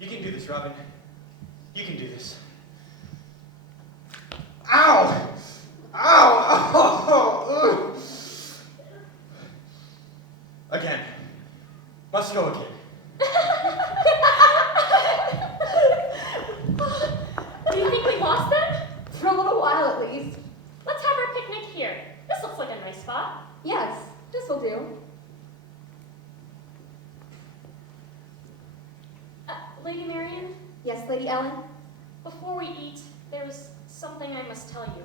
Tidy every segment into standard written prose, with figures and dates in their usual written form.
You can do this, Robin. You can do this. Ow! Ow! Oh, again. Let's go again. Do you think we lost them? For a little while at least. Let's have our picnic here. This looks like a nice spot. Yes, this will do. Lady Marian, Yes, Lady Ellen? before we eat, there's something I must tell you.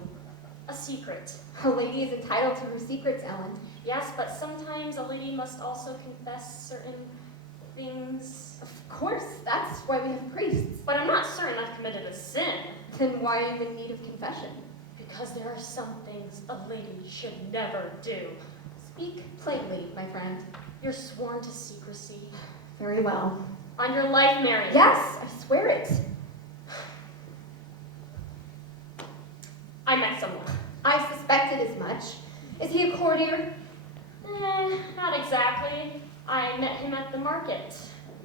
A secret. A lady is entitled to her secrets, Ellen. Yes, but sometimes a lady must also confess certain things. Of course, that's why we have priests. But I'm not certain I've committed a sin. Then why are you in need of confession? Because there are some things a lady should never do. Speak plainly, my friend. You're sworn to secrecy. Very well. On your life, Marian. Yes, I swear it. I met someone. I suspected as much. Is he a courtier? Not exactly. I met him at the market.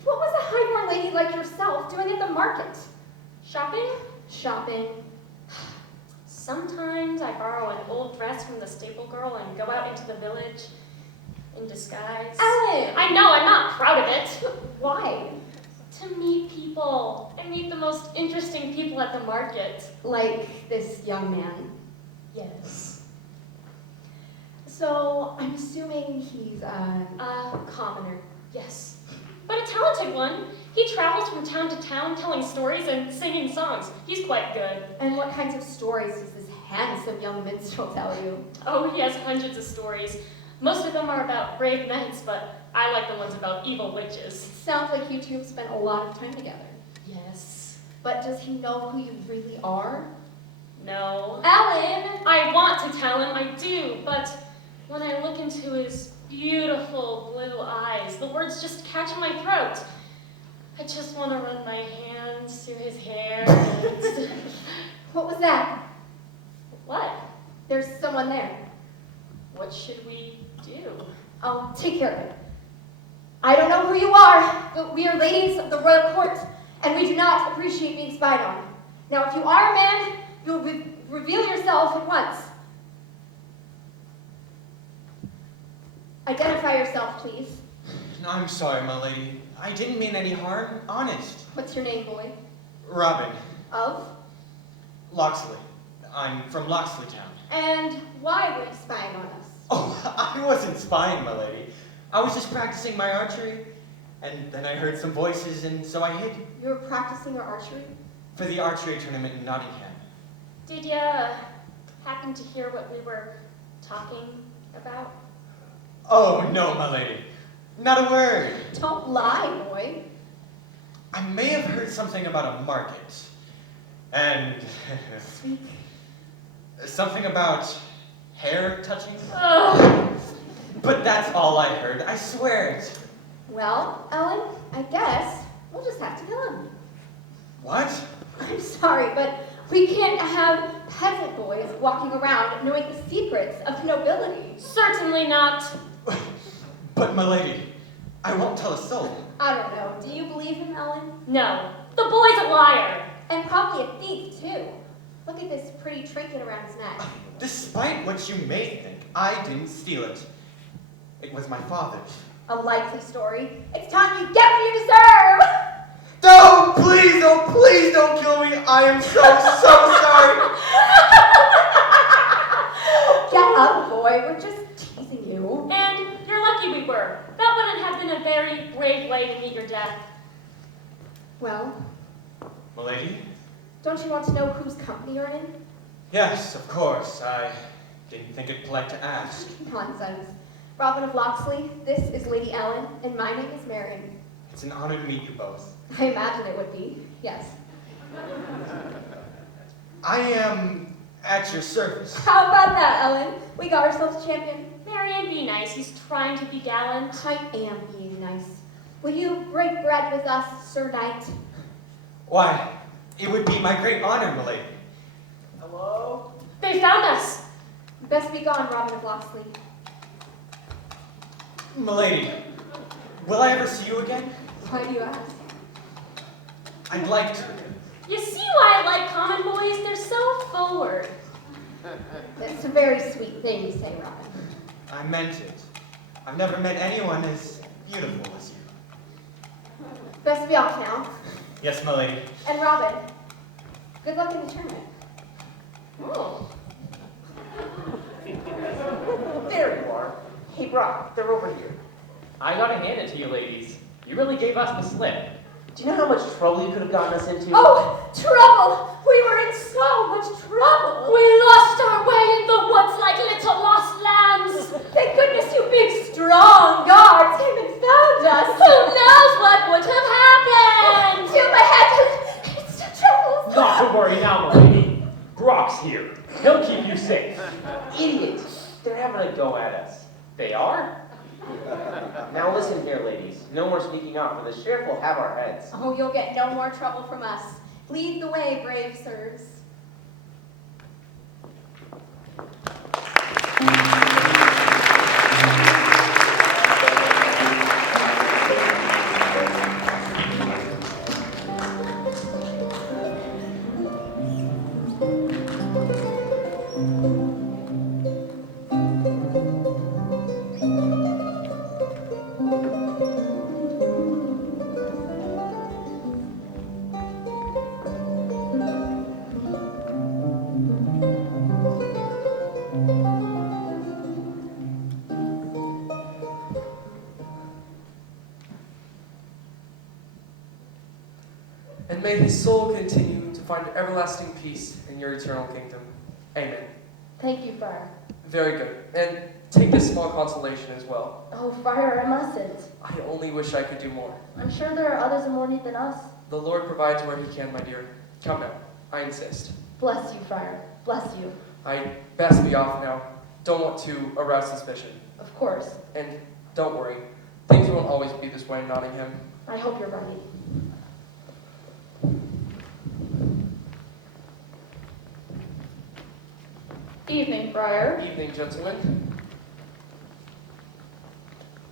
What was a highborn lady like yourself doing at the market? Shopping? Shopping. Sometimes I borrow an old dress from the stable girl and go out into the village in disguise. Ellen! I know, I'm not proud of it. Why? To meet people and meet the most interesting people at the market. Like this young man. Yes. So, I'm assuming he's A commoner, yes. But a talented one. He travels from town to town telling stories and singing songs. He's quite good. And what kinds of stories does this handsome young minstrel tell you? Oh, he has hundreds of stories. Most of them are about brave knights, but I like the ones about evil witches. Sounds like you two have spent a lot of time together. Yes. But does he know who you really are? No. Ellen! I want to tell him, I do, but when I look into his beautiful blue eyes, the words just catch in my throat. I just want to run my hands through his hair and... What was that? What? There's someone there. What should we do? I'll take care of it. I don't know who you are, but we are ladies of the royal court, and we do not appreciate being spied on. Now, if you are a man, you'll reveal yourself at once. Identify yourself, please. I'm sorry, my lady. I didn't mean any harm. Honest. What's your name, boy? Robin. Of? Loxley. I'm from Loxley Town. And why were you spying on us? Oh, I wasn't spying, my lady. I was just practicing my archery, and then I heard some voices, and so I hid. You were practicing your archery? For the archery tournament in Nottingham. Did you happen to hear what we were talking about? Oh, no, my lady. Not a word. Don't lie, boy. I may have heard something about a market. And Speak. something about hair touching. Ugh. But that's all I heard. I swear it. Well, Ellen, I guess we'll just have to kill him. What? I'm sorry, but we can't have peasant boys walking around knowing the secrets of nobility. Certainly not. But, my lady, I won't tell a soul. I don't know. Do you believe him, Ellen? No. The boy's a liar. And probably a thief, too. Look at this pretty trinket around his neck. Despite what you may think, I didn't steal it. It was my father's. A likely story. It's time you get what you deserve! Don't, please, oh, please don't kill me. I am so sorry. Get up, boy. We're just teasing you. And you're lucky we were. That wouldn't have been a very brave way to meet your death. Well, Milady? don't you want to know whose company you're in? Yes, of course. I didn't think it polite to ask. Nonsense. Robin of Loxley, this is Lady Ellen, and my name is Marian. It's an honor to meet you both. I imagine it would be, yes. I am at your service. How about that, Ellen? We got ourselves a champion. Marian, be nice. He's trying to be gallant. I am being nice. Will you break bread with us, Sir Knight? Why, it would be my great honor, milady. Hello? They found us. Best be gone, Robin of Loxley. Milady, will I ever see you again? Why do you ask? I'd like to. You see why I like common boys? They're so forward. It's a very sweet thing to say, Robin. I meant it. I've never met anyone as beautiful as you. Best be off now. Yes, my lady. And Robin, good luck in the tournament. Oh. There you are. Hey, Brock, they're over here. I gotta hand it to you, ladies. You really gave us the slip. Do you know how much trouble you could have gotten us into? Oh, trouble! We were in so much trouble. We lost our way in the woods like little lost lambs. Thank goodness you big, strong guards came and found us. Who knows what would have happened? Feel my head. It's the trouble. Not to worry now, my lady. Brock's here. He'll keep you safe. Idiot! They're having a go at us. They are? Now listen here, ladies. No more sneaking off, or the sheriff will have our heads. Oh, you'll get no more trouble from us. Lead the way, brave sirs. And may his soul continue to find everlasting peace in your eternal kingdom. Amen. Thank you, Friar. Very good. And take this small consolation as well. Oh, Friar, I mustn't. I only wish I could do more. I'm sure there are others in more need than us. The Lord provides where he can, my dear. Come now. I insist. Bless you, Friar. Bless you. I best be off now. Don't want to arouse suspicion. Of course. And don't worry. Things won't always be this way in Nottingham. I hope you're right. Evening, Friar. Evening, gentlemen.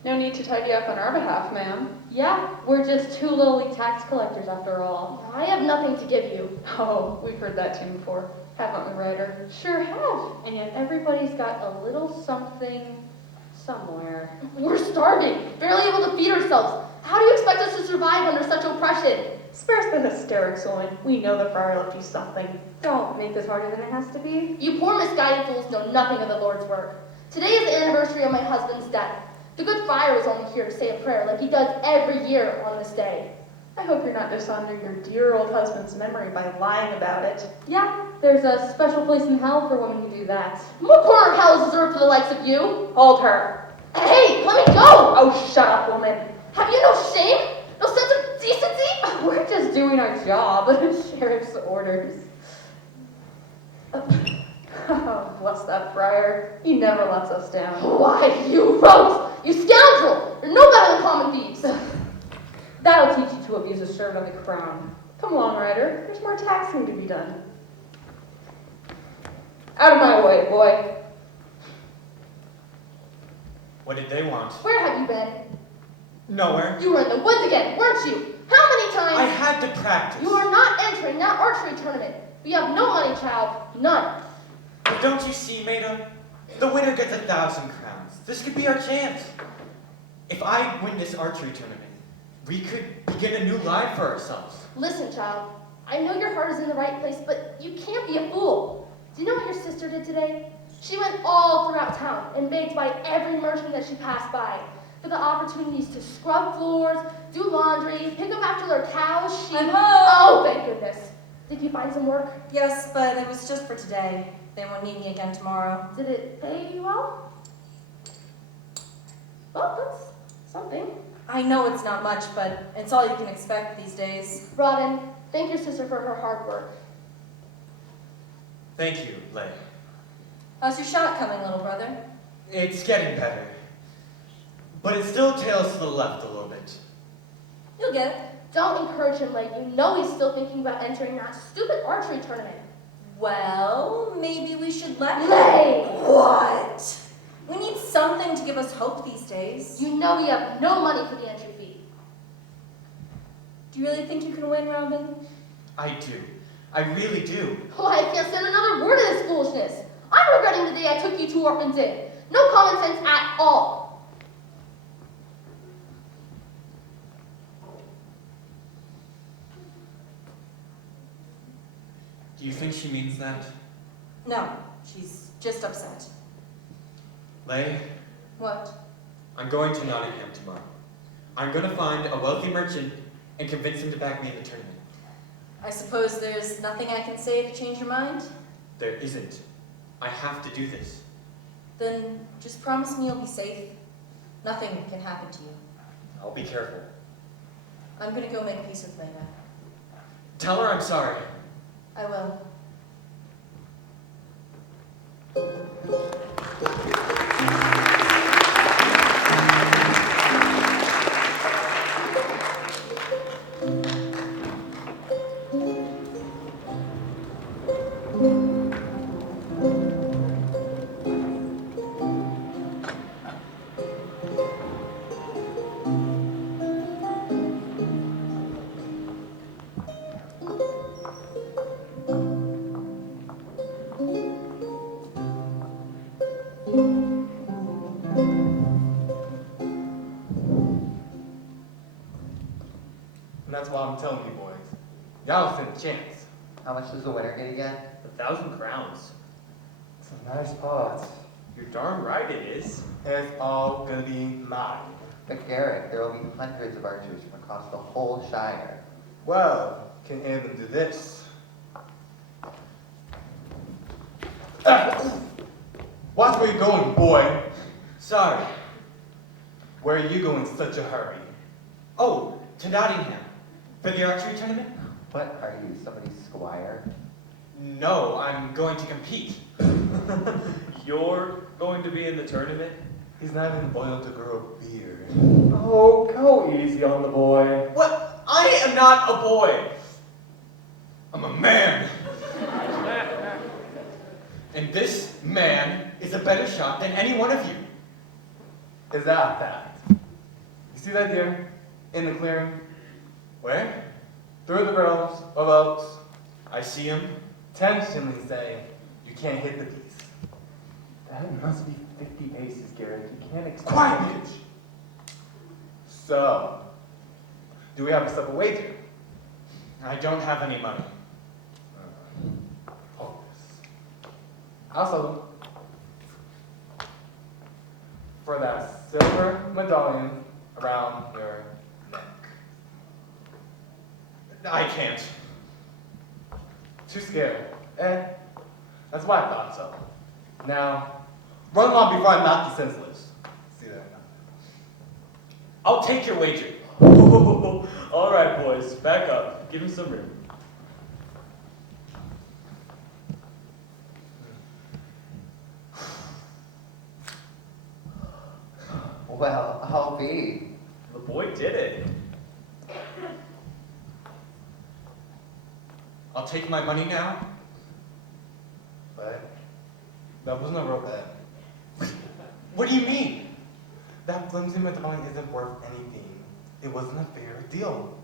No need to tidy up on our behalf, ma'am. Yeah, we're just two lowly tax collectors after all. I have nothing to give you. Oh, we've heard that tune before, haven't we, Ryder? Sure have. And yet everybody's got a little something somewhere. We're starving, barely able to feed ourselves. How do you expect us to survive under such oppression? Spare us the hysterics, Owen. We know the Friar left you something. Don't make this harder than it has to be. You poor misguided fools know nothing of the Lord's work. Today is the anniversary of my husband's death. The good friar was only here to say a prayer like he does every year on this day. I hope you're not dishonoring your dear old husband's memory by lying about it. Yeah, there's a special place in hell for women who do that. What corner of hell is reserved for the likes of you? Hold her. Hey, let me go! Oh, shut up, woman. Have you no shame? No sense of decency? We're just doing our job. Sheriff's orders. Oh, bless that friar. He never lets us down. Why, you rogues! You scoundrel! You're no better than common thieves! That'll teach you to abuse a servant of the crown. Come along, Ryder. There's more taxing to be done. Out of my way, boy. What did they want? Where have you been? Nowhere. You were in the woods again, weren't you? How many times? I had to practice. You are not entering that archery tournament. We have no money, child. None. But don't you see, Maida? The winner gets 1,000 crowns. This could be our chance. If I win this archery tournament, we could begin a new life for ourselves. Listen, child. I know your heart is in the right place, but you can't be a fool. Do you know what your sister did today? She went all throughout town and begged by every merchant that she passed by for the opportunities to scrub floors, do laundry, pick up after their cows, sheep. I'm home. Oh, thank goodness. Did you find some work? Yes, but it was just for today. They won't need me again tomorrow. Did it pay you well? Well, that's something. I know it's not much, but it's all you can expect these days. Robin, thank your sister for her hard work. Thank you, Lay. How's your shot coming, little brother? It's getting better. But it still tails to the left a little bit. You'll get it. Don't encourage him, Lay. You know he's still thinking about entering that stupid archery tournament. Well, maybe we should let him. Lay! What? We need something to give us hope these days. You know we have no money for the entry fee. Do you really think you can win, Robin? I do. I really do. Oh, I can't stand another word of this foolishness. I'm regretting the day I took you to Orphan's Inn. No common sense at all. Do you think she means that? No, she's just upset. Lay, What? I'm going to Nottingham tomorrow. I'm going to find a wealthy merchant and convince him to back me in the tournament. I suppose there's nothing I can say to change your mind? There isn't. I have to do this. Then just promise me you'll be safe. Nothing can happen to you. I'll be careful. I'm gonna go make peace with Lena. Tell her I'm sorry. I will. And that's why I'm telling you boys, y'all stand a chance. How much does the winner get again? 1,000 crowns. It's a nice pot. You're darn right it is. It's all gonna be mine. But Garrett, there will be hundreds of archers from across the whole Shire. Well, can any of them do this? Watch where you're going, boy. Sorry. Where are you going in such a hurry? Oh, to Nottingham. For the archery tournament? What are you, somebody's squire? No, I'm going to compete. You're going to be in the tournament? He's not even boiled to grow a beard. Oh, go easy on the boy. What? I am not a boy. I'm a man. And this man is a better shot than any one of you. Is that fact? You see that deer in the clearing? Where? Through the rows of oaks. I see him. 10 shillings say you can't hit the piece. That must be 50 paces, Garrett. You can't expect. Quiet, bitch! So, do we have to up a wager? I don't have any money. Hold this. I'll sell them. For that silver medallion around your neck. I can't. Too scared. That's why I thought so. Now, run along before I knock you senseless. See that? I'll take your wager. All right, boys, back up. Give him some room. Well, I'll be. The boy did it. I'll take my money now. But that was no real bet. What do you mean? That flimsy medallion isn't worth anything. It wasn't a fair deal.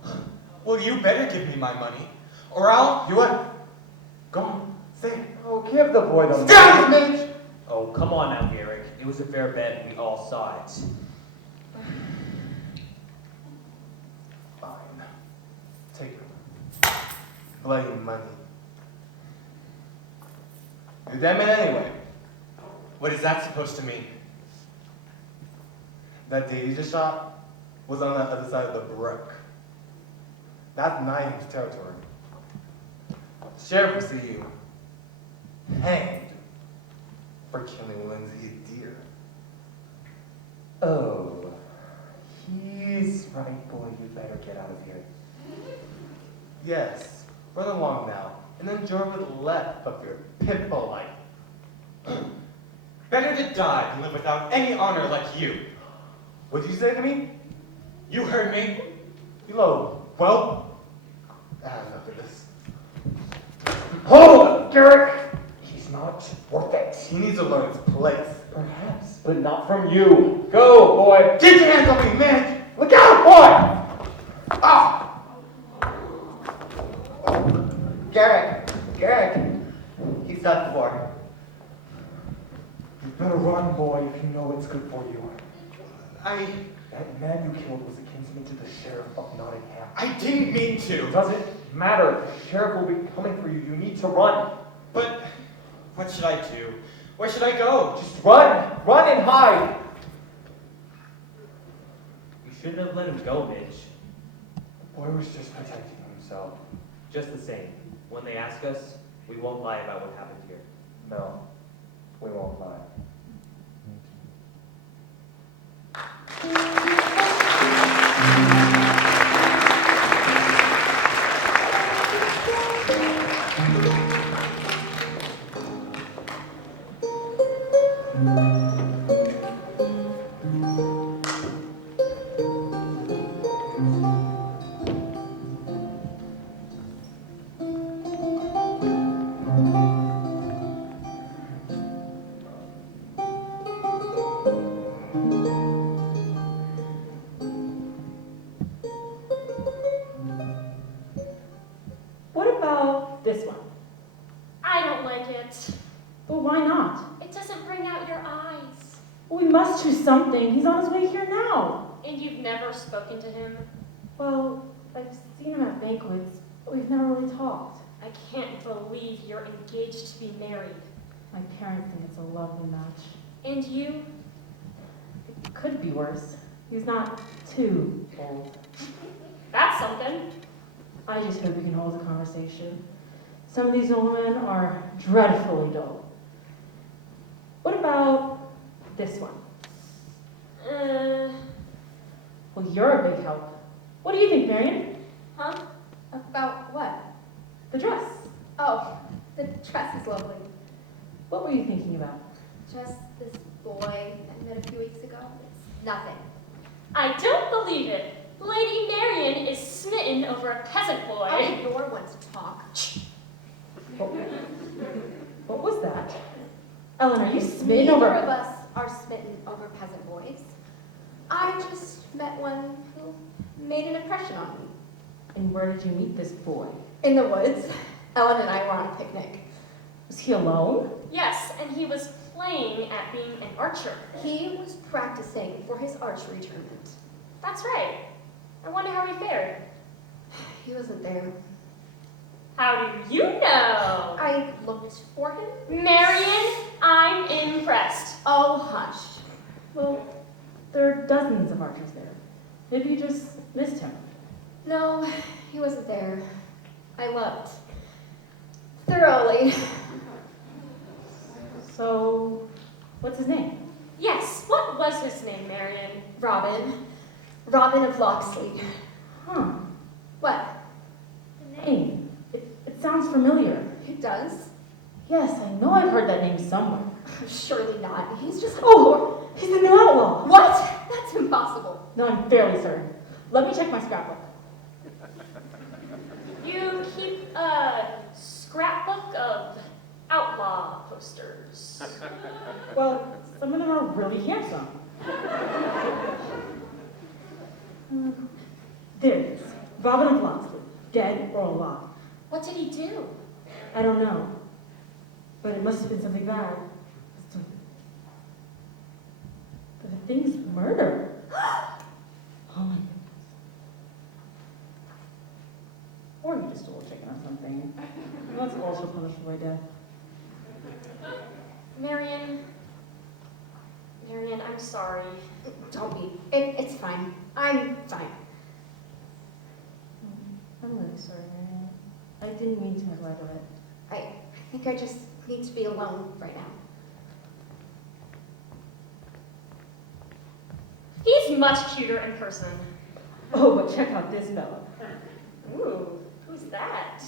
Well, you better give me my money, or I'll... You what? Go on, say it. Oh, give the boy the Stand, Mitch! Oh, come on now, Garrick. It was a fair bet and we all saw it. Fine. Take it. Bloody money. You're dead man anyway. What is that supposed to mean? That deer you just shot was on the other side of the brook. That's Nottingham's territory. Sheriff will see you hanged for killing Lindsay a deer. Oh, he's right, boy. You better get out of here. Yes, run along now, and enjoy what's left of your pitbull life. Better to die than live without any honor like you. What'd you say to me? You heard me. You little whelp. I have enough of this. Hold up, Garrick! He's not worth it. He needs to learn his place. Perhaps, but not from you. Go, boy! Get your hands off me, man! Look out, boy! Ah! Garrick! Garrick! He's done for. You better run, boy, if you know what's good for you. That man you killed was a kinsman to the sheriff of Nottingham. I didn't mean It to. doesn't matter. The sheriff will be coming for you. You need to run. But what should I do? Where should I go? Just run! Run and hide! You shouldn't have let him go, Mitch. The boy was just protecting himself. Just the same, when they ask us, we won't lie about what happened here. No, we won't lie. What about this one? I don't like it. Well, why not? It doesn't bring out your eyes. Well, we must do something. He's on his way here now. And you've never spoken to him? Well, I've seen him at banquets, but we've never really talked. I can't believe you're engaged to be married. My parents think it's a lovely match. And you? It could be worse. He's not too old. That's something. I just hope we can hold a conversation. Some of these old men are dreadfully dull. What about this one? Well, you're a big help. What do you think, Marion? Huh? About what? The dress. Oh, the dress is lovely. What were you thinking about? Just this boy I met a few weeks ago. It's nothing. I don't believe it. Lady Marion is smitten over a peasant boy. Oh, you're one to talk. What was that? Ellen, are you smitten Neither over... of us are smitten over peasant boys. I just met one who made an impression on me. And where did you meet this boy? In the woods. Ellen and I were on a picnic. Was he alone? Yes, and he was playing at being an archer. He was practicing for his archery tournament. That's right. I wonder how he fared. He wasn't there. How do you know? I looked for him. Marion, I'm impressed. Oh, hush. Well, there are dozens of archers there. Maybe you just missed him. No, he wasn't there. I looked. Thoroughly. So, what's his name? Yes, what was his name, Marion? Robin. Robin of Locksley. Huh. What? The name. It sounds familiar. It does? Yes, I know I've heard that name somewhere. Surely not. He's just... Oh, he's the new outlaw. What? That's impossible. No, I'm fairly certain. Let me check my scrapbook. You keep a scrapbook of outlaw posters. Well, some of them are really handsome. There it is. Robin of Locksley. Dead or alive. What did he do? I don't know. But it must have been something bad. But the thing's murder. Oh my goodness. Or you just stole a chicken or something. That's also punishable by death. Marion, I'm sorry. Don't be. It's fine. I'm fine. I'm really sorry, Marianne. I didn't mean to make light of it. I think I just need to be alone right now. He's much cuter in person. Oh, but check out this fellow. Ooh, who's that?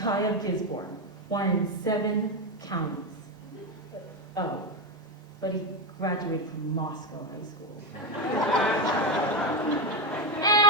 Guy of Gisborne, 1 in 7 counties. Oh, but he graduated from Moscow High School. Eh.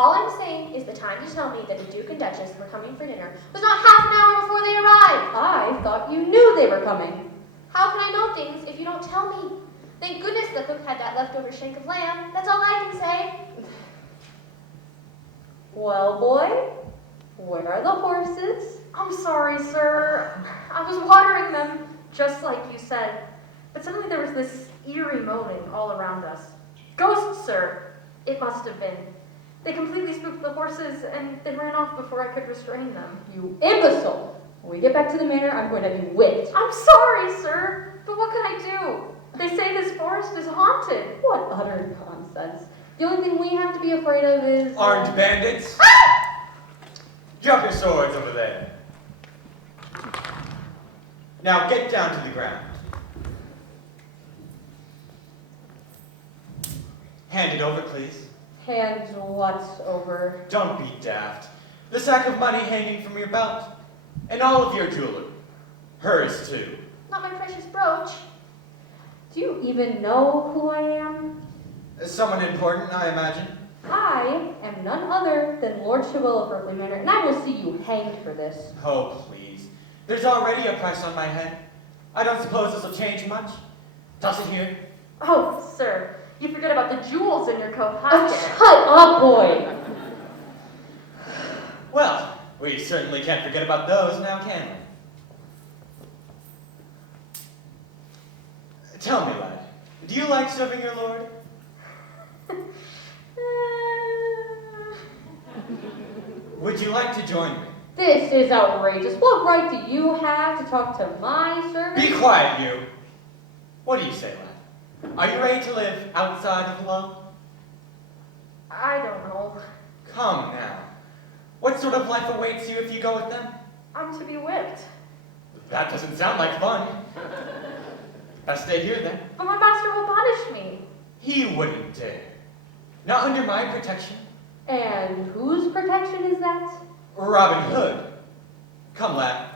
All I'm saying is the time to tell me that the Duke and Duchess were coming for dinner was not half an hour before they arrived. I thought you knew they were coming. How can I know things if you don't tell me? Thank goodness the cook had that leftover shank of lamb. That's all I can say. Well, boy, where are the horses? I'm sorry, sir. I was watering them, just like you said. But suddenly there was this eerie moaning all around us. Ghosts, sir. It must have been. They completely spooked the horses, and they ran off before I could restrain them. You imbecile! When we get back to the manor, I'm going to have you whipped. I'm sorry, sir. But what can I do? They say this forest is haunted. What utter nonsense. The only thing we have to be afraid of is... Armed bandits? Drop your swords over there. Now get down to the ground. Hand it over, please. Hand what's over? Don't be daft. The sack of money hanging from your belt. And all of your jewelry. Hers, too. Not my precious brooch. Do you even know who I am? Someone important, I imagine. I am none other than Lord Cheville of Earthly Manor, and I will see you hanged for this. Oh, please. There's already a price on my head. I don't suppose this will change much. Toss it here. Oh, sir. You forget about the jewels in your coat pocket. Oh, shut up, boy! Well, we certainly can't forget about those now, can we? Tell me, lad, do you like serving your lord? Would you like to join me? This is outrageous. What right do you have to talk to my servant? Be quiet, you. What do you say, lad? Are you ready to live outside of the law? I don't know. Come now. What sort of life awaits you if you go with them? I'm to be whipped. That doesn't sound like fun. Best stay here then. But my master will punish me. He wouldn't dare. Not under my protection. And whose protection is that? Robin Hood. Come, lad.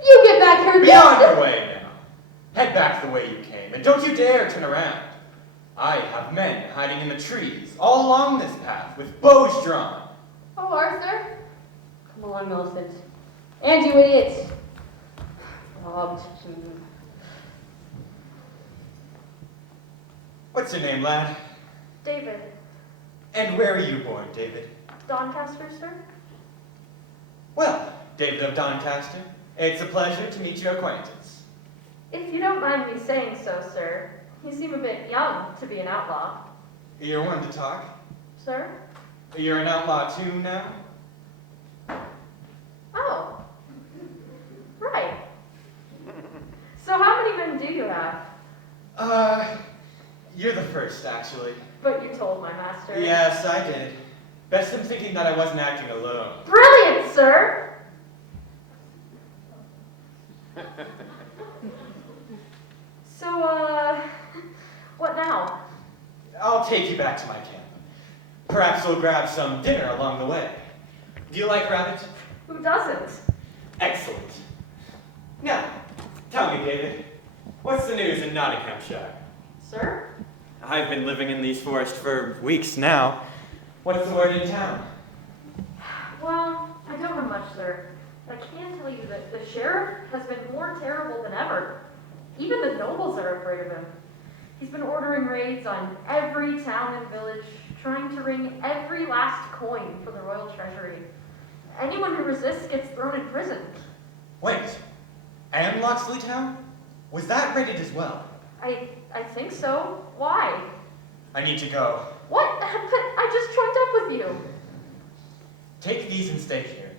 You get back here, Be on your way now. Head back the way you came, and don't you dare turn around. I have men hiding in the trees all along this path with bows drawn. Oh, Arthur. Come along, Millicent. And you idiots. Robbed. What's your name, lad? David. And where are you born, David? Doncaster, sir? Well, David of Doncaster, it's a pleasure to meet your acquaintance. If you don't mind me saying so, sir, you seem a bit young to be an outlaw. You're one to talk. Sir? You're an outlaw too now? Oh. Right. So how many men do you have? You're the first, actually. But you told my master. Yes, I did. Best him thinking that I wasn't acting alone. Brilliant, sir! So, what now? I'll take you back to my camp. Perhaps we'll grab some dinner along the way. Do you like rabbit? Who doesn't? Excellent. Now, tell me, David, what's the news in Nottinghamshire? Sir? I've been living in these forests for weeks now. What's the word in town? Well, I don't know much, sir. But I can tell you that the sheriff has been more terrible than ever. Even the nobles are afraid of him. He's been ordering raids on every town and village, trying to wring every last coin from the royal treasury. Anyone who resists gets thrown in prison. Wait, and Locksley Town? Was that raided as well? I think so. Why? I need to go. What? But I just joined up with you. Take these and stay here.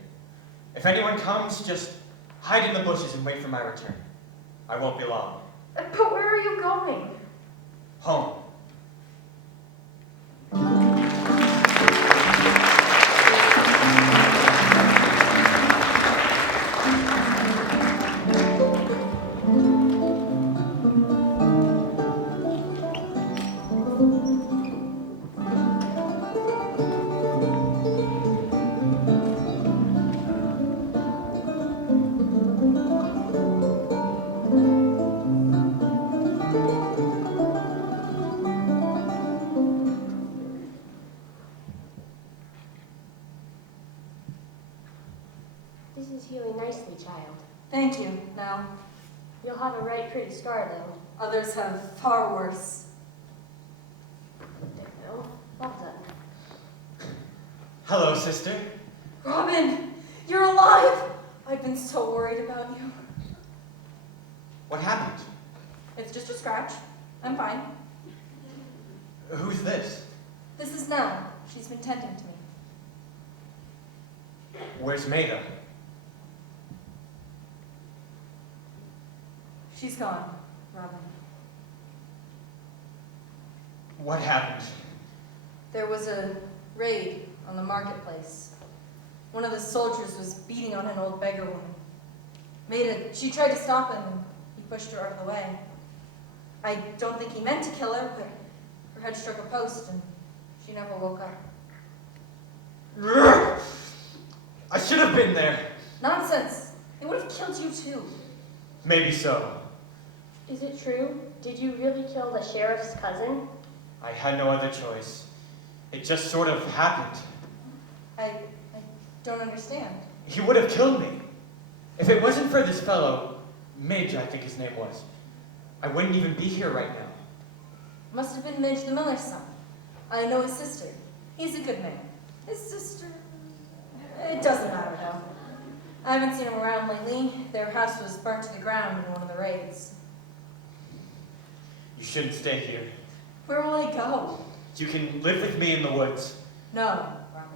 If anyone comes, just hide in the bushes and wait for my return. I won't be long. But where are you going? Home. This is healing nicely, child. Thank you. Now, You'll have a right pretty scar, though. others have far worse. There you go. Well done. Hello, sister. Robin, you're alive! I've been so worried about you. What happened? It's just a scratch. I'm fine. Who's this? This is Nell. She's been tending to me. Where's Maida? She's gone, Robin. What happened? There was a raid on the marketplace. One of the soldiers was beating on an old beggar woman. She tried to stop him, and he pushed her out of the way. I don't think he meant to kill her, but her head struck a post, and she never woke up. I should have been there. Nonsense! It would have killed you too. Maybe so. Is it true? Did you really kill the sheriff's cousin? I had no other choice. It just sort of happened. I don't understand. He would have killed me. If it wasn't for this fellow, Midge, I think his name was, I wouldn't even be here right now. Must have been Midge the miller's son. I know his sister. He's a good man. His sister... It doesn't matter, though. I haven't seen him around lately. Their house was burnt to the ground in one of the raids. You shouldn't stay here. Where will I go? You can live with me in the woods. No, Robin.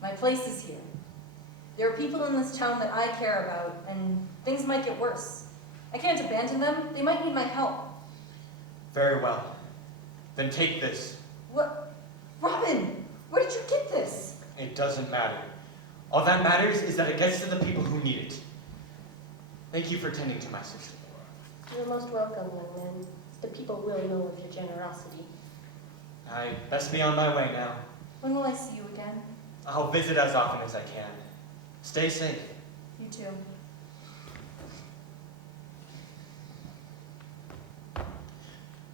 My place is here. There are people in this town that I care about, and things might get worse. I can't abandon them. They might need my help. Very well. Then take this. What? Robin, where did you get this? It doesn't matter. All that matters is that it gets to the people who need it. Thank you for tending to my sister. You're most welcome, young man. The people will know of your generosity. I best be on my way now. When will I see you again? I'll visit as often as I can. Stay safe. You too.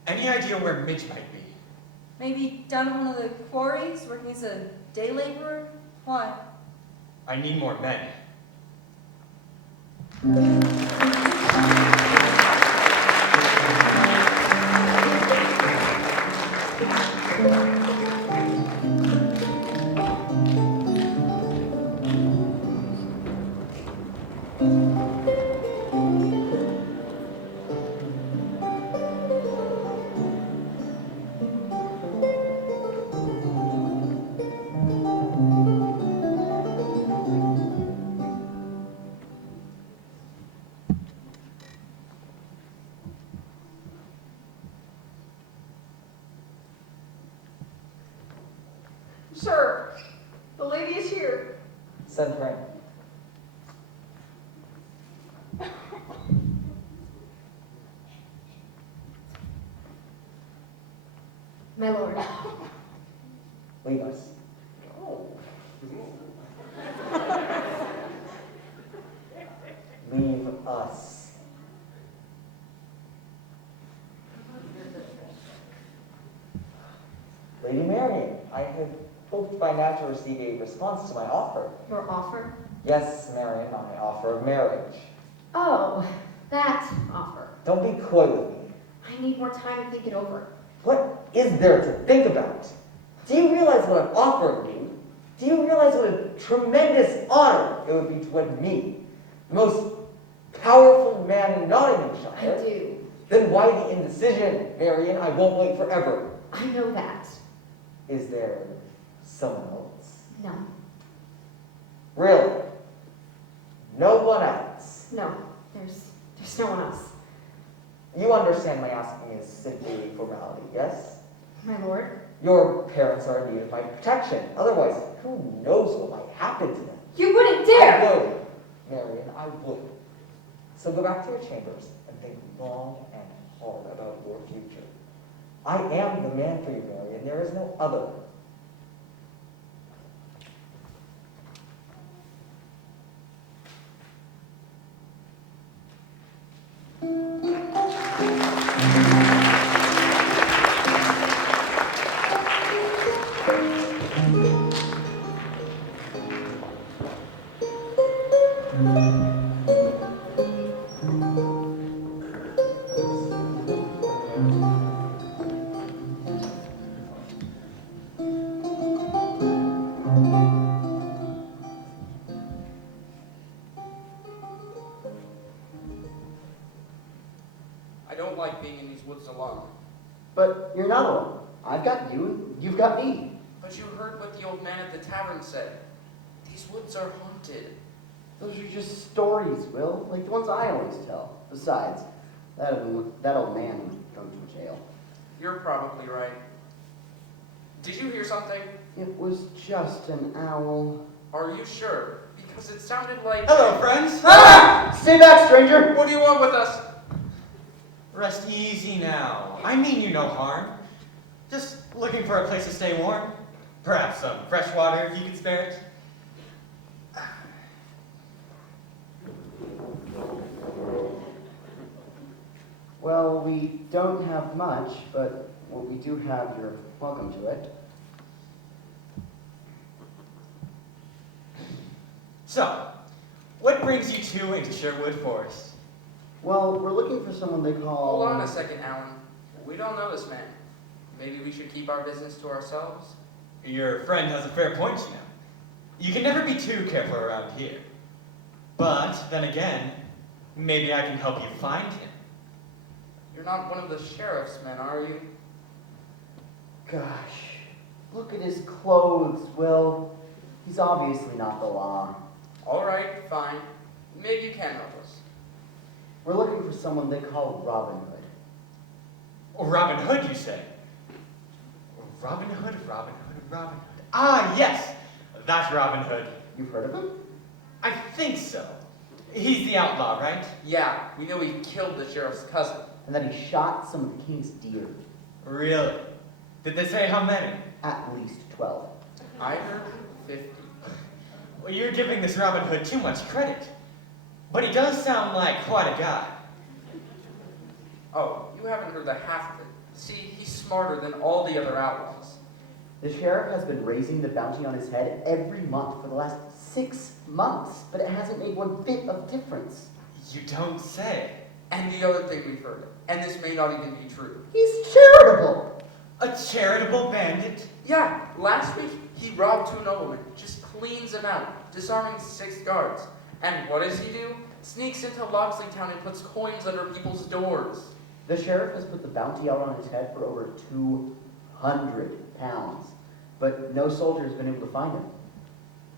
Any idea where Midge might be? Maybe down at one of the quarries, working as a day laborer? Why? I need more men. Sir, the lady is here. Send her in. My lord. Leave us. Leave us. Lady Marian, I had hoped by now to receive a response to my offer. Your offer? Yes, Marian, my offer of marriage. Oh, that offer. Don't be coy with me. I need more time to think it over. What is there to think about? Do you realize what I'm offering you? Do you realize what a tremendous honor it would be to wed me, the most powerful man in Nottinghamshire? I do. Then why the indecision, Marian? I won't wait forever. I know that. Is there someone else? No. Really? No one else? No. There's no one else. You understand my asking is simply a formality, yes? My lord. Your parents are in need of my protection. Otherwise, who knows what might happen to them? You wouldn't dare! I would, Marian, I would. So go back to your chambers and think long and hard about your future. I am the man for you, Marian. There is no other. got me. But you heard what the old man at the tavern said. These woods are haunted. Those are just stories, Will, like the ones I always tell. Besides, that old man would go to jail. You're probably right. Did you hear something? It was just an owl. Are you sure? Because it sounded like... Hello, friends. Ah! Stay back, stranger! What do you want with us? Rest easy now. I mean you no harm. Just looking for a place to stay warm. Perhaps some fresh water if you could spare it. Well, we don't have much, but what we do have, you're welcome to it. So, what brings you two into Sherwood Forest? Well, we're looking for someone they call... Hold on a second, Alan. We don't know this man. Maybe we should keep our business to ourselves? Your friend has a fair point, you know. You can never be too careful around here. But, then again, maybe I can help you find him. You're not one of the sheriff's men, are you? Gosh, look at his clothes, Will. He's obviously not the law. All right, fine. Maybe you can help us. We're looking for someone they call Robin Hood. Oh, Robin Hood, you say? Robin Hood, Robin Hood, Robin Hood. Ah, yes! That's Robin Hood. You've heard of him? I think so. He's the outlaw, right? Yeah, we know he killed the sheriff's cousin. And then he shot some of the king's deer. Really? Did they say how many? At least 12. I heard 50. Well, you're giving this Robin Hood too much credit. But he does sound like quite a guy. Oh, you haven't heard the half of it. See, he's smarter than all the other outlaws. The sheriff has been raising the bounty on his head every month for the last 6 months, but it hasn't made one bit of difference. You don't say. And the other thing we've heard, and this may not even be true. He's charitable! A charitable bandit? Yeah, last week he robbed 2 noblemen, just cleans them out, disarming 6 guards. And what does he do? Sneaks into Locksley Town and puts coins under people's doors. The sheriff has put the bounty out on his head for over 200 pounds, but no soldier has been able to find him.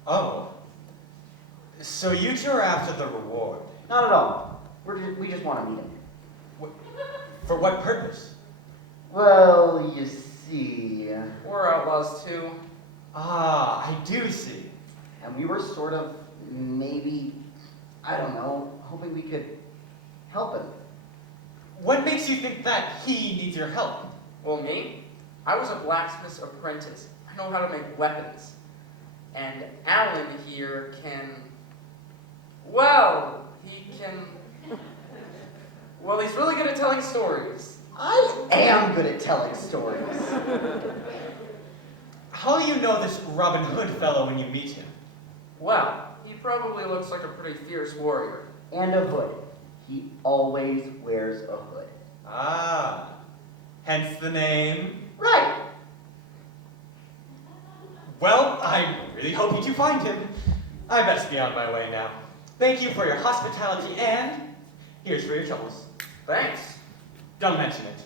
Oh. So you two are after the reward. Not at all. We just want to meet him. For what purpose? Well, you see... We're outlaws too. Ah, I do see. And we were sort of, maybe, I don't know, hoping we could help him. What makes you think that he needs your help? Well, me? I was a blacksmith's apprentice. I know how to make weapons. And Alan here can... Well, he can... Well, he's really good at telling stories. I am good at telling stories. How do you know this Robin Hood fellow when you meet him? Well, he probably looks like a pretty fierce warrior. And a hood. He always wears a hood. Ah, hence the name. Right. Well, I really hope you two find him. I best be on my way now. Thank you for your hospitality, and here's for your troubles. Thanks. Don't mention it.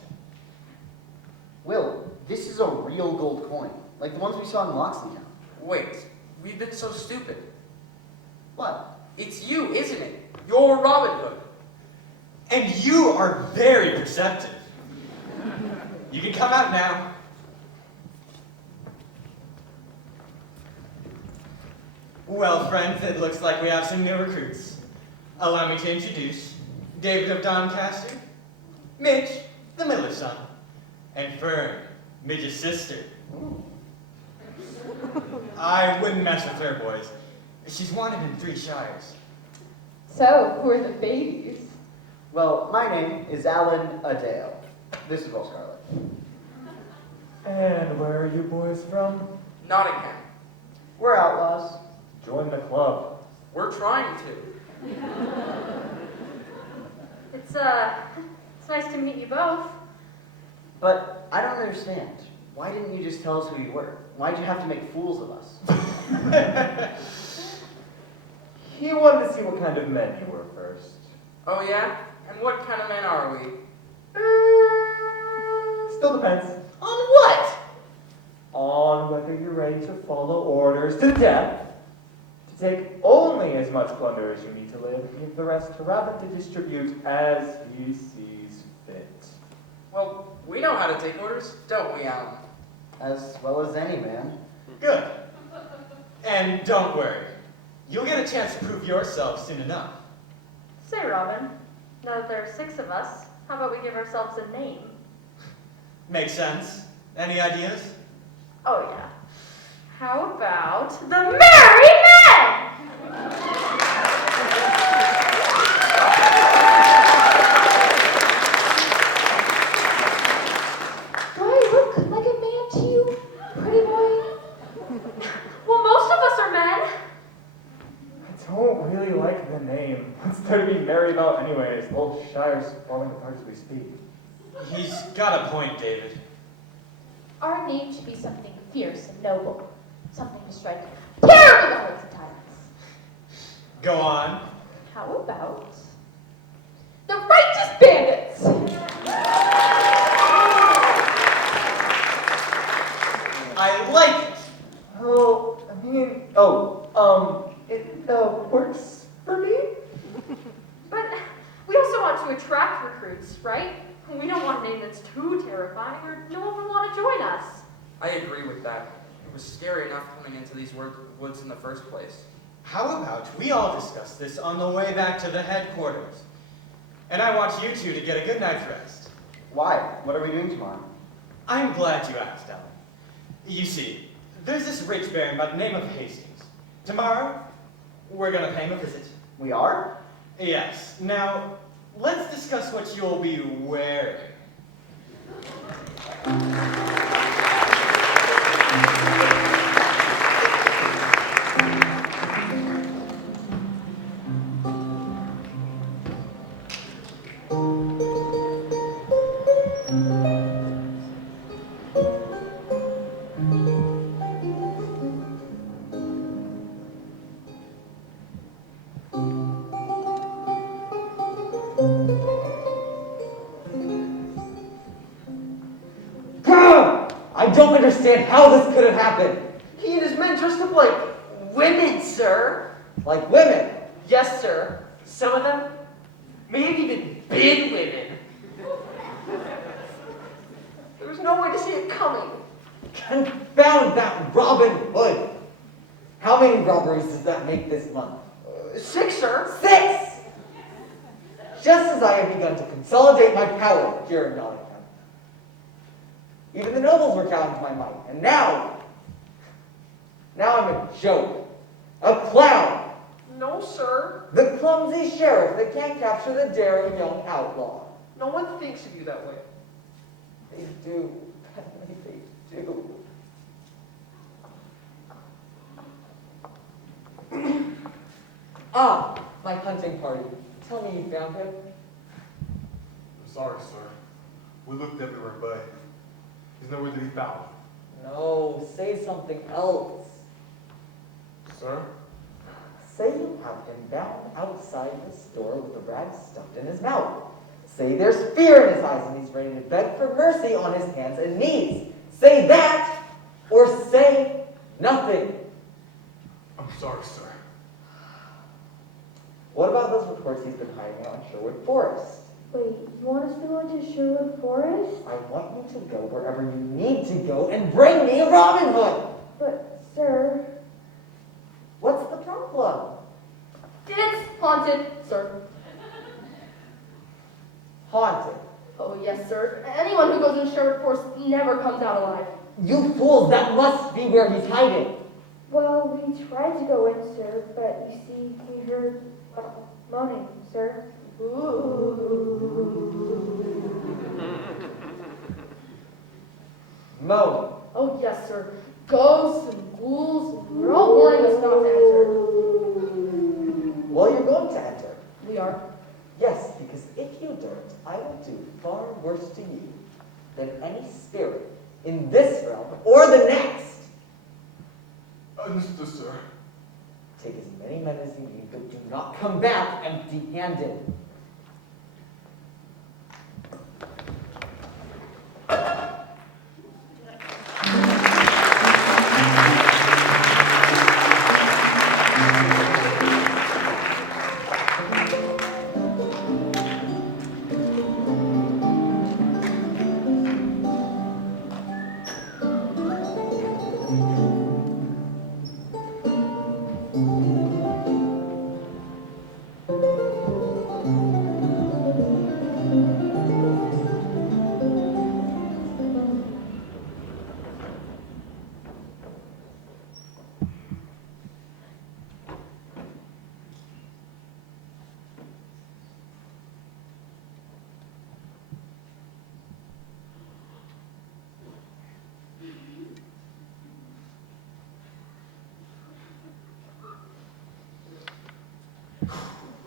Will, this is a real gold coin, like the ones we saw in Locksley Town. Wait, we've been so stupid. What? It's you, isn't it? You're Robin Hood. And you are very perceptive. You can come out now. Well, friends, it looks like we have some new recruits. Allow me to introduce David of Doncaster, Midge, the Miller's son, and Fern, Midge's sister. I wouldn't mess with her, boys. She's wanted in 3 shires. So, who are the babies? Well, my name is Alan Adale. This is Will Scarlet. And where are you boys from? Nottingham. We're outlaws. Join the club. We're trying to. It's nice to meet you both. But I don't understand. Why didn't you just tell us who you were? Why'd you have to make fools of us? He wanted to see what kind of men you were first. Oh yeah? And what kind of men are we? Still depends. On what? on whether you're ready to follow orders to death, to take only as much plunder as you need to live, leave the rest to Rabbit to distribute as he sees fit. Well, we know how to take orders, don't we, Alan? As well as any man. Good. And don't worry. You'll get a chance to prove yourself soon enough. Say, Robin, now that there are 6 of us, how about we give ourselves a name? Makes sense. Any ideas? Oh, yeah. How about the Merry Men? Do I look like a man to you, pretty boy? Well, most of us are men. I don't really like the name. What's there to be merry about anyways? The whole Shire's falling apart as we speak. He's got a point, David. Our name should be something fierce and noble. Something to strike terror to the hearts of tyrants. Go on. How about the Righteous Bandits? I like it. Oh, I mean, it works for me. But we also want to attract recruits, right? We don't want a name that's too terrifying or no one will want to join us. I agree with that. It was scary enough coming into these woods in the first place. How about we all discuss this on the way back to the headquarters? And I want you two to get a good night's rest. Why? What are we doing tomorrow? I'm glad you asked, Ellen. You see, there's this rich baron by the name of Hastings. Tomorrow, we're gonna pay him a visit. We are? Yes. Now, let's discuss what you'll be wearing. I don't understand how this could have happened. He and his men dressed up like women, sir. Like women. Yes, sir. Some of them may have even been women. There was no way to see it coming. Confound that Robin Hood. How many robberies does that make this month? 6, sir. 6! Just as I have begun to consolidate my power here in Nottingham. Even the nobles were challenged my might, and now I'm a joke. A clown. No, sir. The clumsy sheriff that can't capture the daring young outlaw. No one thinks of you that way. They do. They do. Ah, my hunting party. Tell me you found him. I'm sorry, sir. We looked everywhere, but he's nowhere to be found. No, say something else. Sir? Say you have him bound outside the store with the rag stuffed in his mouth. Say there's fear in his eyes and he's ready to beg for mercy on his hands and knees. Say that, or say nothing. I'm sorry, sir. What about those reports he's been hiding out in Sherwood Forest? Wait, you want us to go into Sherwood Forest? I want you to go wherever you need to go and bring me a Robin Hood! But, sir... What's the problem? It's haunted, sir. Haunted. Oh, yes, sir. Anyone who goes into Sherwood Forest never comes out alive. You fools, that must be where he's hiding. Well, we tried to go in, sir, but you see, we heard moaning, sir. Moan. Oh, yes, sir. Ghosts and ghouls, and they're all warning us not to enter. Well, you're going to enter. We are. Yes, because if you don't, I will do far worse to you than any spirit in this realm or the next. Understood, sir. Take as many men as you need, but do not come back empty-handed.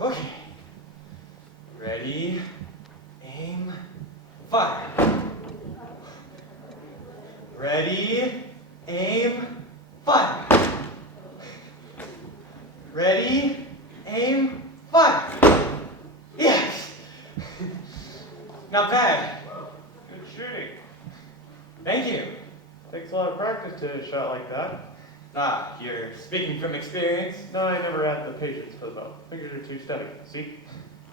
Okay. Ready, aim, fire. Ready, aim, fire. Ready, aim, fire. Yes! Not bad. Good shooting. Thank you. Takes a lot of practice to hit a shot like that. Ah, you're speaking from experience? No, I never had the patience for the bow. Fingers are too steady. See?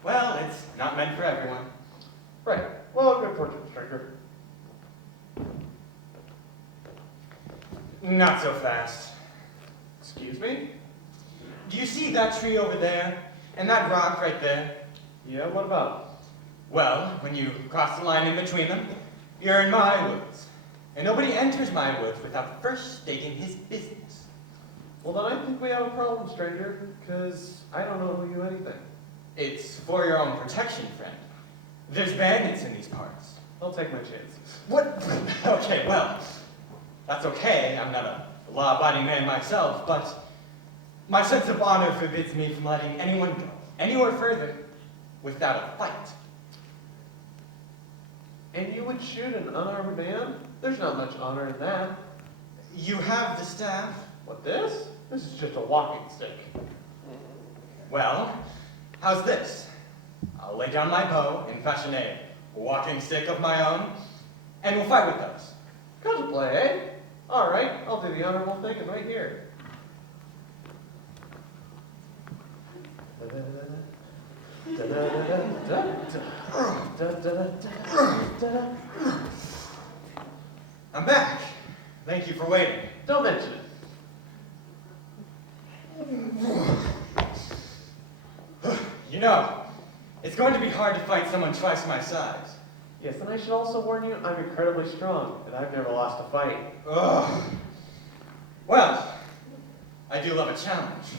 Well, it's not meant for everyone. Right. Well, good fortune, stranger. Not so fast. Excuse me? Do you see that tree over there? And that rock right there? Yeah, what about? Well, when you cross the line in between them, you're in my woods. And nobody enters my woods without first stating his business. Well, then I think we have a problem, stranger, because I don't know you anything. It's for your own protection, friend. There's bandits in these parts. I'll take my chances. What? Okay, well, that's okay. I'm not a law-abiding man myself, but my sense of honor forbids me from letting anyone go anywhere further without a fight. And you would shoot an unarmed man? There's not much honor in that. You have the staff. What, this? This is just a walking stick. Well, how's this? I'll lay down my bow and fashion a walking stick of my own, and we'll fight with those. Come to play, eh? All right, I'll do the honorable thing and right here. I'm back. Thank you for waiting. Don't mention it. You know, it's going to be hard to fight someone twice my size. Yes, and I should also warn you, I'm incredibly strong, and I've never lost a fight. Ugh. Well, I do love a challenge.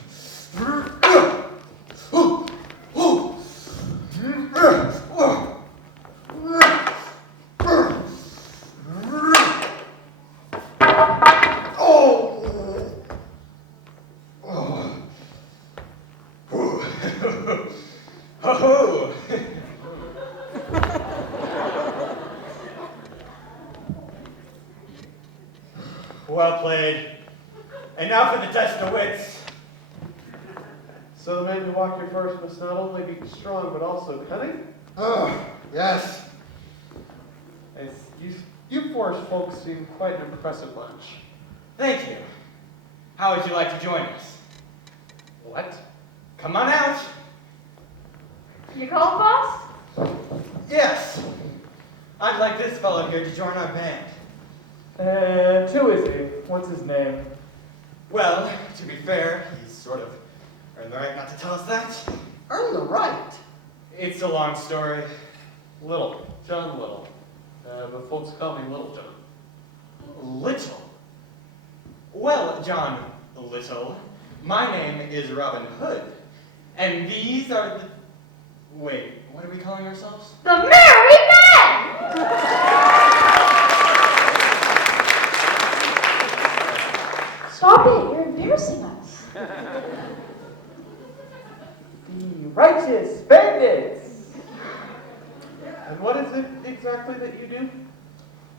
Well played. And now for the test of wits. So the man who walked here first must not only be strong, but also cunning? Oh, yes. You forest folks seem quite an impressive bunch. Thank you. How would you like to join us? What? Come on out. You called, boss? Yes. I'd like this fellow here to join our band. Who is he? What's his name? Well, to be fair, he's sort of earned the right not to tell us that. Earn the right. It's a long story. Little. John Little. But folks call me Little John. Little? Well, John Little, my name is Robin Hood. And these are the... Wait, what are we calling ourselves? The Merry Men! Stop it, you're embarrassing us. The righteous bandits! And what is it exactly that you do?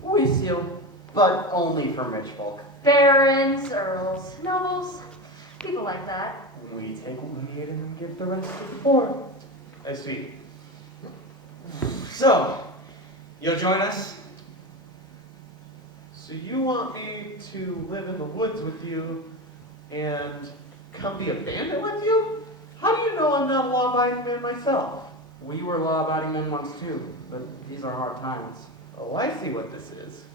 We steal, but only from rich folk. Barons, earls, nobles, people like that. We take what we need and give the rest to the poor. I see. So, you'll join us? So you want me to live in the woods with you and come be a bandit with you? How do you know I'm not a law-abiding man myself? We were law-abiding men once too, but these are hard times. Oh, I see what this is.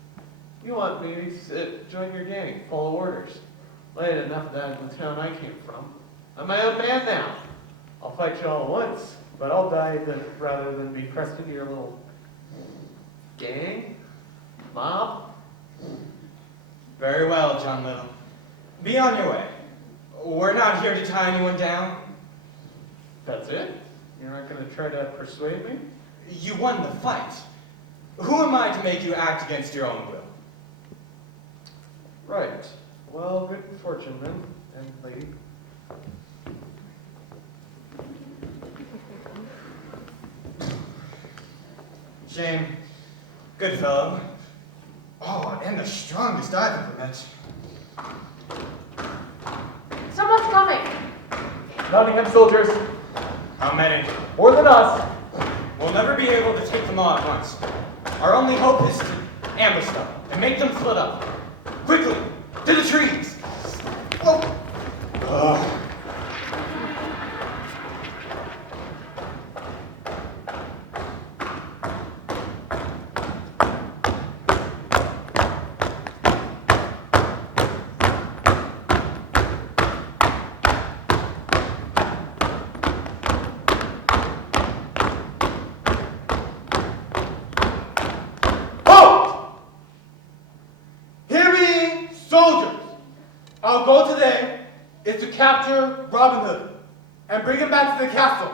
You want me to join your gang, follow orders. I had enough of that in the town I came from. I'm my own man now. I'll fight you all at once, but I'll die rather than be pressed into your little gang, mob. Very well, John Little. Be on your way. We're not here to tie anyone down. That's it? You're not going to try to persuade me? You won the fight. Who am I to make you act against your own will? Right. Well, good fortune then, and lady. Shame. Good fellow. Oh, and the strongest I've ever met. Someone's coming. Nottingham soldiers. How many? More than us. We'll never be able to take them all at once. Our only hope is to ambush them and make them split up. Quickly, to the trees! Oh. Ugh. Our goal today is to capture Robin Hood and bring him back to the castle.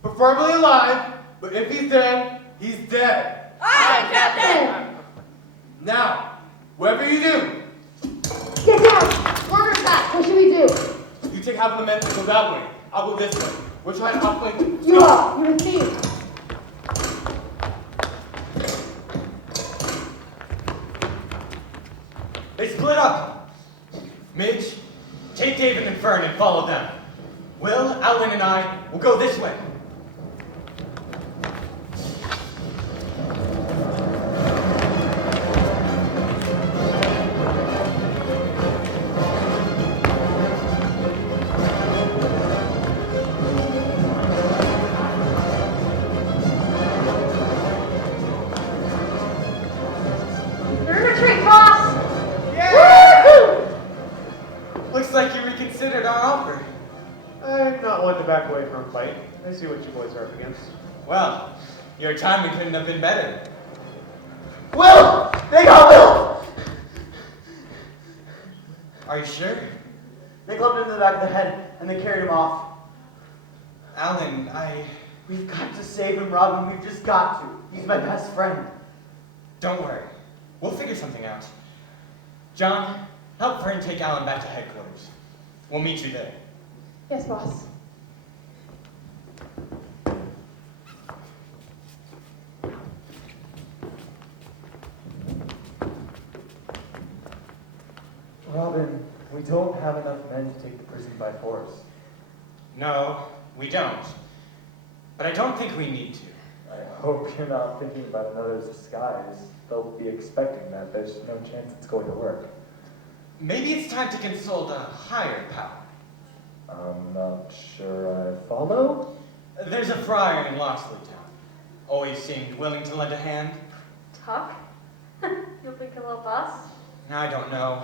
Preferably alive, but if he's dead, he's dead. Aye, Captain! Now, whatever you do, Get down! Order's back. What should we do? you take half of the men and go that way. I'll go this way. We're trying to outflank. You are. You're a thief. They split up. Midge, take David and Fern and follow them. Will, Alan, and I will go this way. You're in retreat, boss! Looks like you reconsidered our offer. I'm not one to back away from a fight. I see what you boys are up against. Well, your timing couldn't have been better. Will! They got Will! Are you sure? They clubbed him in the back of the head and they carried him off. Alan, We've got to save him, Robin. We've just got to. He's my best friend. Don't worry. We'll figure something out. John, help Fern take Alan back to headquarters. We'll meet you there. Yes, boss. Robin, we don't have enough men to take the prison by force. No, we don't. But I don't think we need to. I hope you're not thinking about another disguise. They'll be expecting that. There's no chance it's going to work. Maybe it's time to consult a higher power. I'm not sure I follow. There's a friar in Locksley Town. Always seemed willing to lend a hand. Tuck? You'll think he'll help us? I don't know.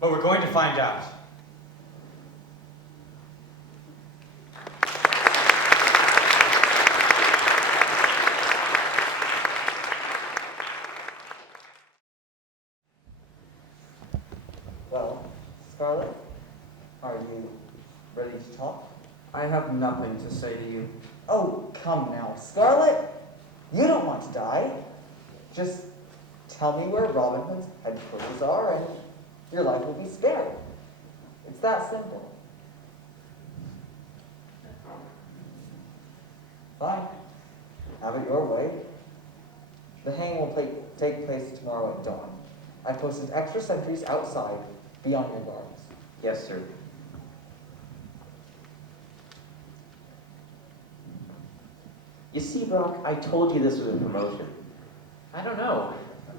But we're going to find out. Well, Scarlet, are you ready to talk? I have nothing to say to you. Oh, come now, Scarlet. You don't want to die. Just tell me where Robin Hood's headquarters are and your life will be spared. It's that simple. Fine. Have it your way. The hanging will take place tomorrow at dawn. I posted extra sentries outside beyond your guards. Yes, sir. You see, Brock, I told you this was a promotion. I don't know.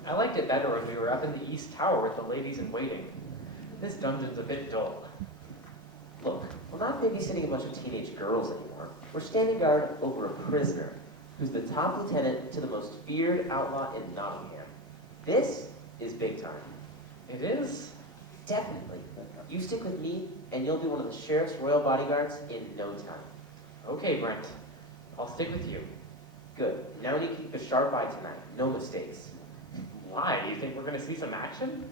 I liked it better when we were up in the East Tower with the ladies in waiting. This dungeon's a bit dull. Look, we're not babysitting a bunch of teenage girls anymore. We're standing guard over a prisoner who's the top lieutenant to the most feared outlaw in Nottingham. This is big time. It is? Definitely. You stick with me, and you'll be one of the sheriff's royal bodyguards in no time. Okay, Brent. I'll stick with you. Good. Now we need to keep a sharp eye tonight. No mistakes. Why? Do you think we're going to see some action?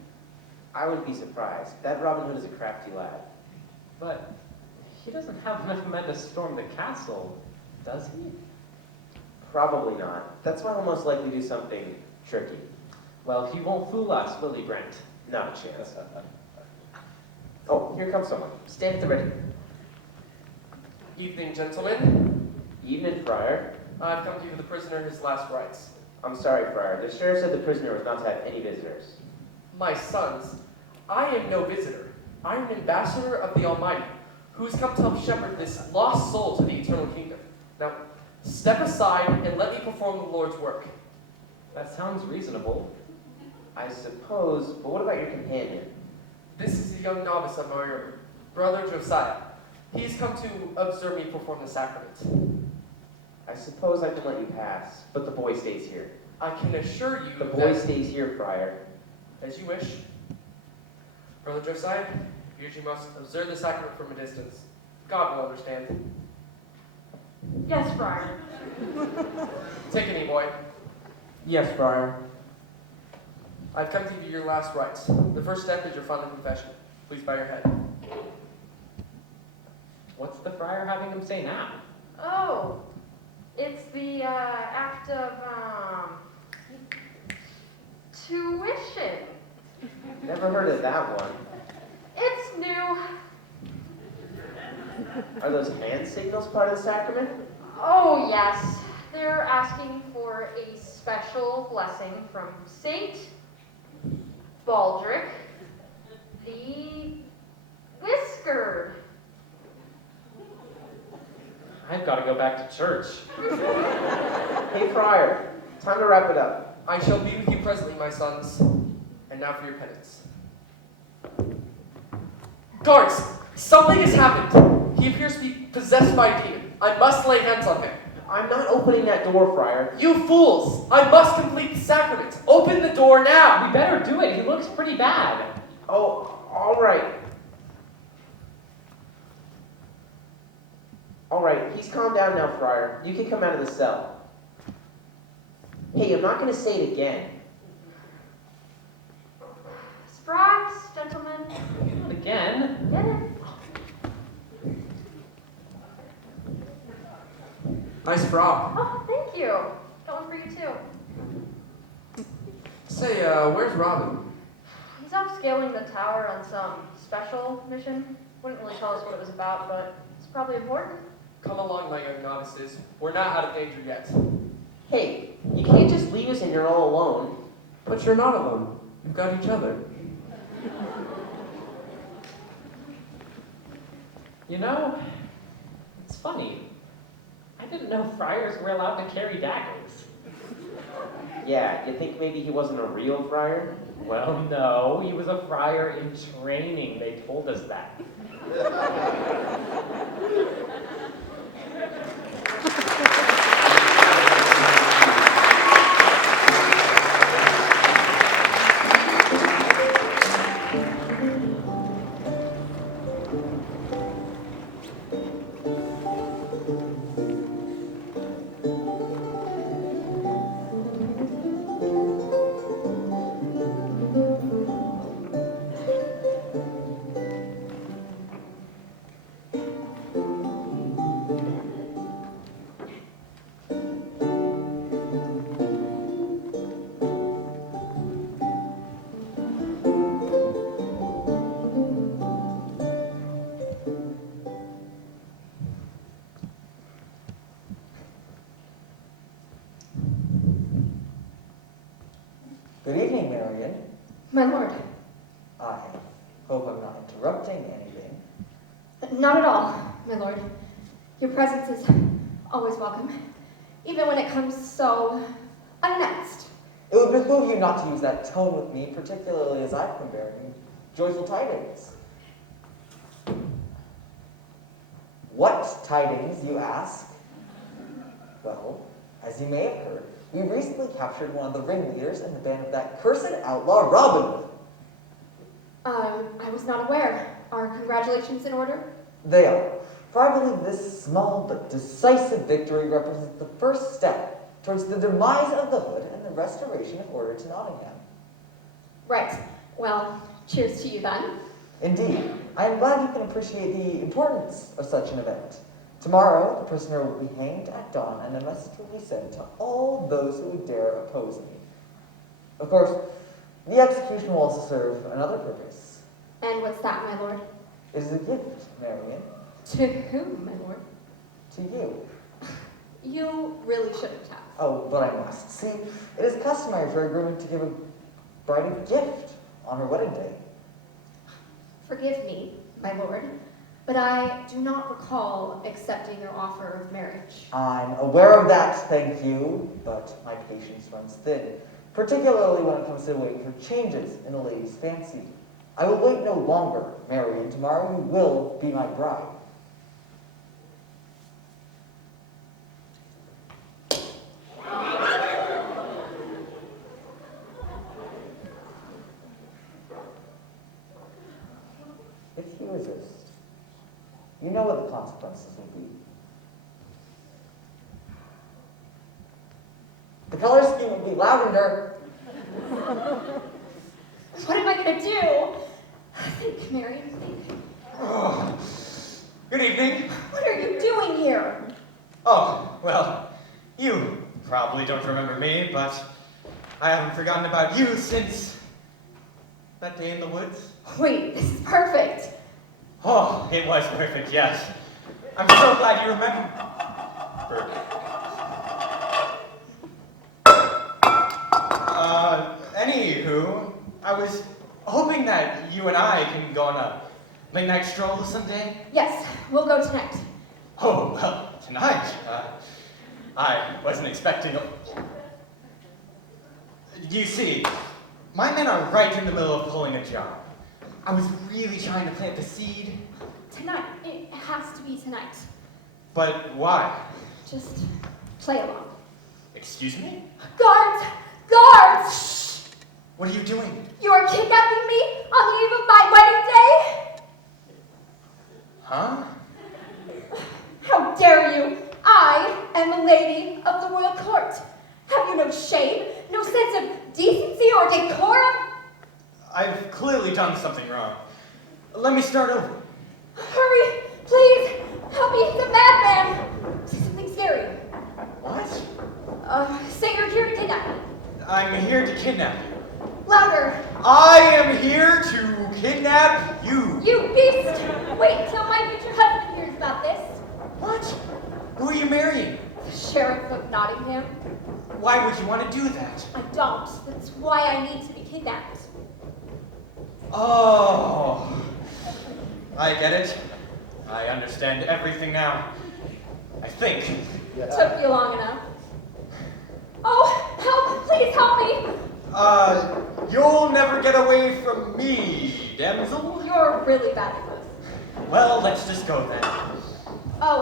I wouldn't be surprised. That Robin Hood is a crafty lad. But he doesn't have enough men to storm the castle, does he? Probably not. That's why he'll most likely do something tricky. Well, he won't fool us, will he, Brent? Not a chance. Oh, here comes someone. Stand at the ready. Evening, gentlemen. Evening, Friar. I've come to give the prisoner his last rites. I'm sorry, Friar. The sheriff said the prisoner was not to have any visitors. My sons, I am no visitor. I am an ambassador of the Almighty, who has come to help shepherd this lost soul to the eternal kingdom. Now, step aside and let me perform the Lord's work. That sounds reasonable. I suppose, but what about your companion? This is a young novice of my order, Brother Josiah. He has come to observe me perform the sacrament. I suppose I can let you pass, but the boy stays here. I can assure you The boy that, stays here, Friar. as you wish. Brother Josiah, you must observe the sacrament from a distance. God will understand. Yes, Friar. Take it, boy. Yes, Friar. I've come to give you your last rites. The first step is your final confession. Please bow your head. What's the friar having him say now? Oh, it's the act of tuition. Never heard of that one. It's new. Are those hand signals part of the sacrament? Oh, yes. They're asking for a special blessing from Saint Baldric the Whiskered. I've got to go back to church. Hey, Friar. Time to wrap it up. I shall be with you presently, my sons. And now for your penance. Guards! Something has happened. He appears to be possessed by a demon. I must lay hands on him. I'm not opening that door, Friar. You fools! I must complete the sacrament. Open the door now! We better do it. He looks pretty bad. Oh, all right. All right, he's calmed down now, Friar. You can come out of the cell. Hey, I'm not going to say it again. Sprags, gentlemen. Not again. Get it? Nice frog. Oh, thank you. Got one for you, too. Say, where's Robin? He's upscaling the tower on some special mission. Wouldn't really tell us what it was about, but it's probably important. Come along, my young novices. We're not out of danger yet. Hey, you can't just leave us and you're all alone. But you're not alone. You've got each other. You know, it's funny. I didn't know friars were allowed to carry daggers. Yeah, you think maybe he wasn't a real friar? Well, no, he was a friar in training. They told us that. Good evening, Marion. My lord. I hope I'm not interrupting anything. Not at all, my lord. Your presence is always welcome, even when it comes so unannounced. It would behoove you not to use that tone with me, particularly as I've been bearing joyful tidings. What tidings, you ask? Well, as you may have heard, we recently captured one of the ringleaders in the band of that cursed outlaw Robin Hood. I was not aware. Are congratulations in order? They are, for I believe this small but decisive victory represents the first step towards the demise of the Hood and the restoration of order to Nottingham. Right. Well, cheers to you then. Indeed, I am glad you can appreciate the importance of such an event. Tomorrow, the prisoner will be hanged at dawn, and a message will be sent to all those who would dare oppose me. Of course, the execution will also serve another purpose. And what's that, my lord? It is a gift, Marion. To whom, my lord? To you. You really shouldn't have. Oh, but I must. See, it is customary for a groom to give a bride a gift on her wedding day. Forgive me, my lord, but I do not recall accepting your offer of marriage. I'm aware of that, thank you, but my patience runs thin, particularly when it comes to waiting for changes in a lady's fancy. I will wait no longer, Mary, and tomorrow you will be my bride. If you resist, you know what the consequences will be. The color scheme will be lavender. What am I gonna do? Think, Mary, think. Oh, good evening. What are you doing here? Oh, well, you probably don't remember me, but I haven't forgotten about you since that day in the woods. Wait, this is perfect. Oh, it was perfect, yes. I'm so glad you remember. Anywho, I was hoping that you and I can go on a late night stroll someday. Yes, we'll go tonight. Oh, well, tonight, I wasn't expecting a... You see, my men are right in the middle of pulling a job. I was really trying to plant the seed. Tonight. It has to be tonight. But why? Just play along. Excuse me? Guards! Guards! Shh! What are you doing? You are kidnapping me on the eve of my wedding day? Huh? How dare you? I am a lady of the royal court. Have you no shame, no sense of decency or decorum? I've clearly done something wrong. Let me start over. Hurry, please. Help me, he's a madman. Say something scary. What? Say you're here to kidnap me. I'm here to kidnap you. Louder. I am here to kidnap you. You beast. Wait till my future husband hears about this. What? Who are you marrying? The Sheriff of Nottingham. Why would you want to do that? I don't. That's why I need to be kidnapped. Oh, I get it. I understand everything now. I think. Took you long enough. Oh, help! Please help me! You'll never get away from me, damsel. You're really bad at this. Well, let's just go then. Oh,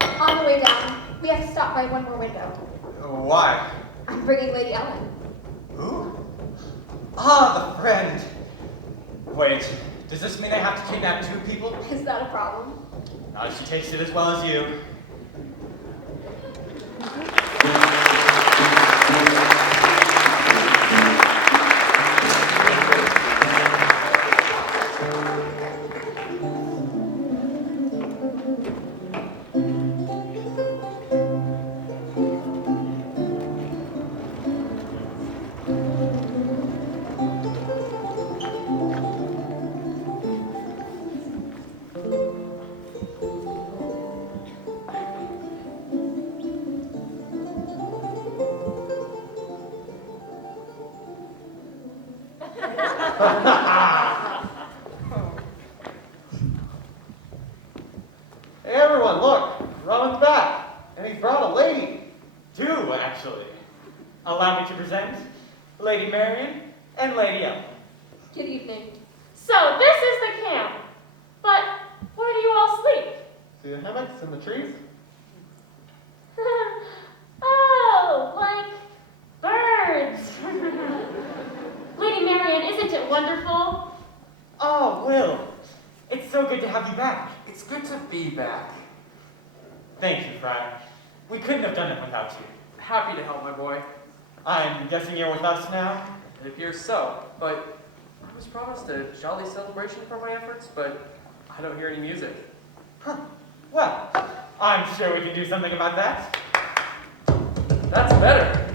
and on the way down, we have to stop by one more window. Why? I'm bringing Lady Ellen. Who? Ah, the friend. Wait, does this mean I have to kidnap two people? Is that a problem? Not if she takes it as well as you. Hey everyone, look! Robin's back! And he brought a lady! Two, actually. Allow me to present Lady Marian and Lady Ellen. Good evening. So this is the camp. But where do you all sleep? See the hammocks and the trees? Oh, like birds. Lady Marian, isn't it wonderful? Oh, Will. It's so good to have you back. It's good to be back. Thank you, Fry. We couldn't have done it without you. Happy to help, my boy. I'm guessing you're with us now? It appears so, but I was promised a jolly celebration for my efforts, but I don't hear any music. Huh. Well, I'm sure we can do something about that. That's better.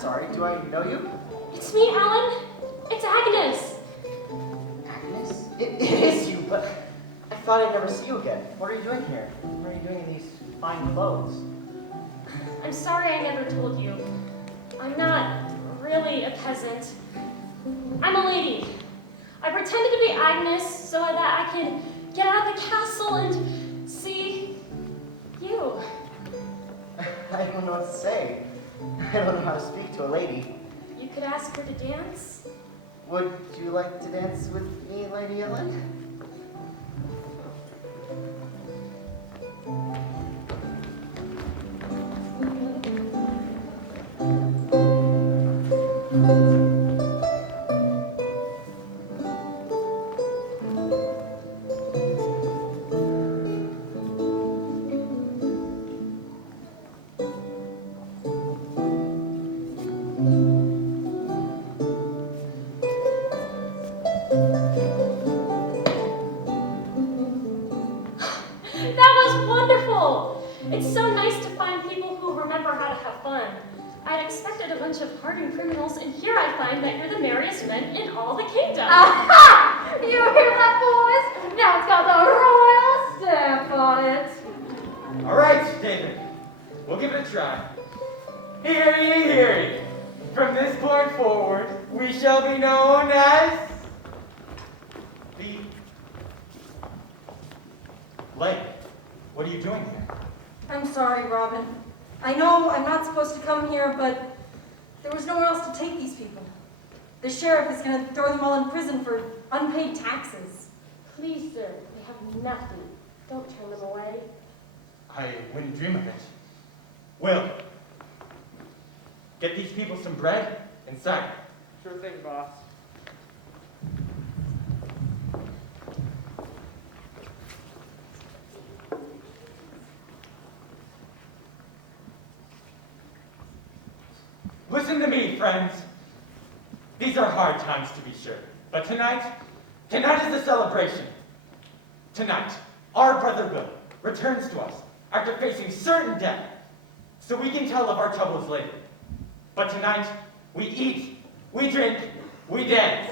sorry, do I know you? It's me, Alan. It's Agnes. Agnes? It is you, but I thought I'd never see you again. What are you doing here? What are you doing in these fine clothes? I'm sorry I never told you. I'm not really a peasant. I'm a lady. I pretended to be Agnes so that I could get out of the castle and see you. I don't know what to say. I don't know how to speak to a lady. You could ask her to dance. Would you like to dance with me, Lady Ellen? That was wonderful! It's so nice to find people who remember how to have fun. I'd expected a bunch of hardened criminals, and here I find that you're the merriest men in all the kingdom. Aha! You hear that, boys? Now it's got the royal stamp on it. All right, David. We'll give it a try. Hear ye, hear ye. From this point forward, we shall be known as the Lake. What are you doing here? I'm sorry, Robin. I know I'm not supposed to come here, but there was nowhere else to take these people. The sheriff is going to throw them all in prison for unpaid taxes. Please, sir, they have nothing. Don't turn them away. I wouldn't dream of it. Will, get these people some bread and cider. Sure thing, boss. Listen to me, friends. These are hard times to be sure. But tonight is a celebration. Tonight, our brother Will returns to us after facing certain death, so we can tell of our troubles later. But tonight, we eat, we drink, we dance.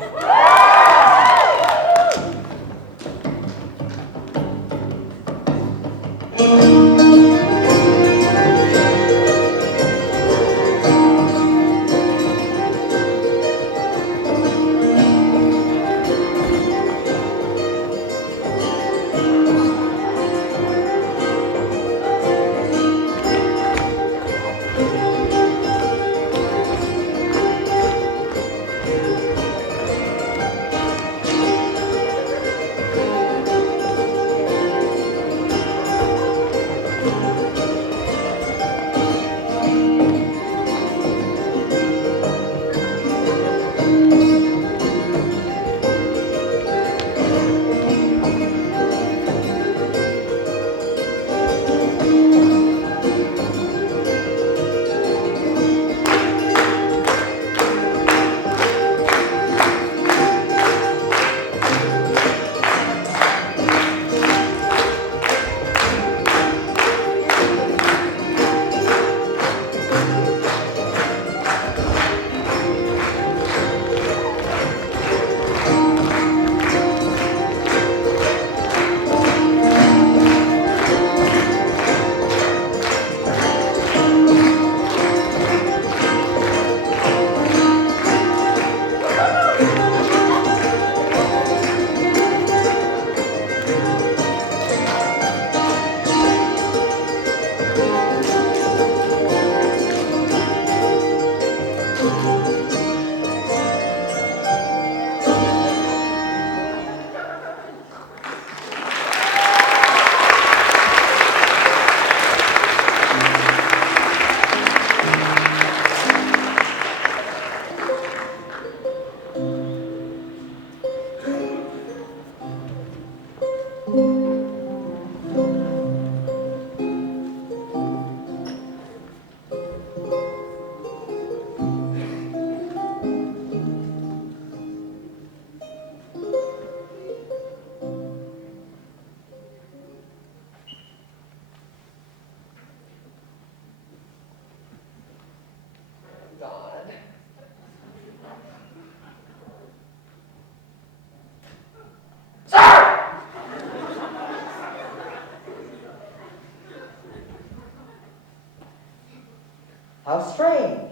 How strange.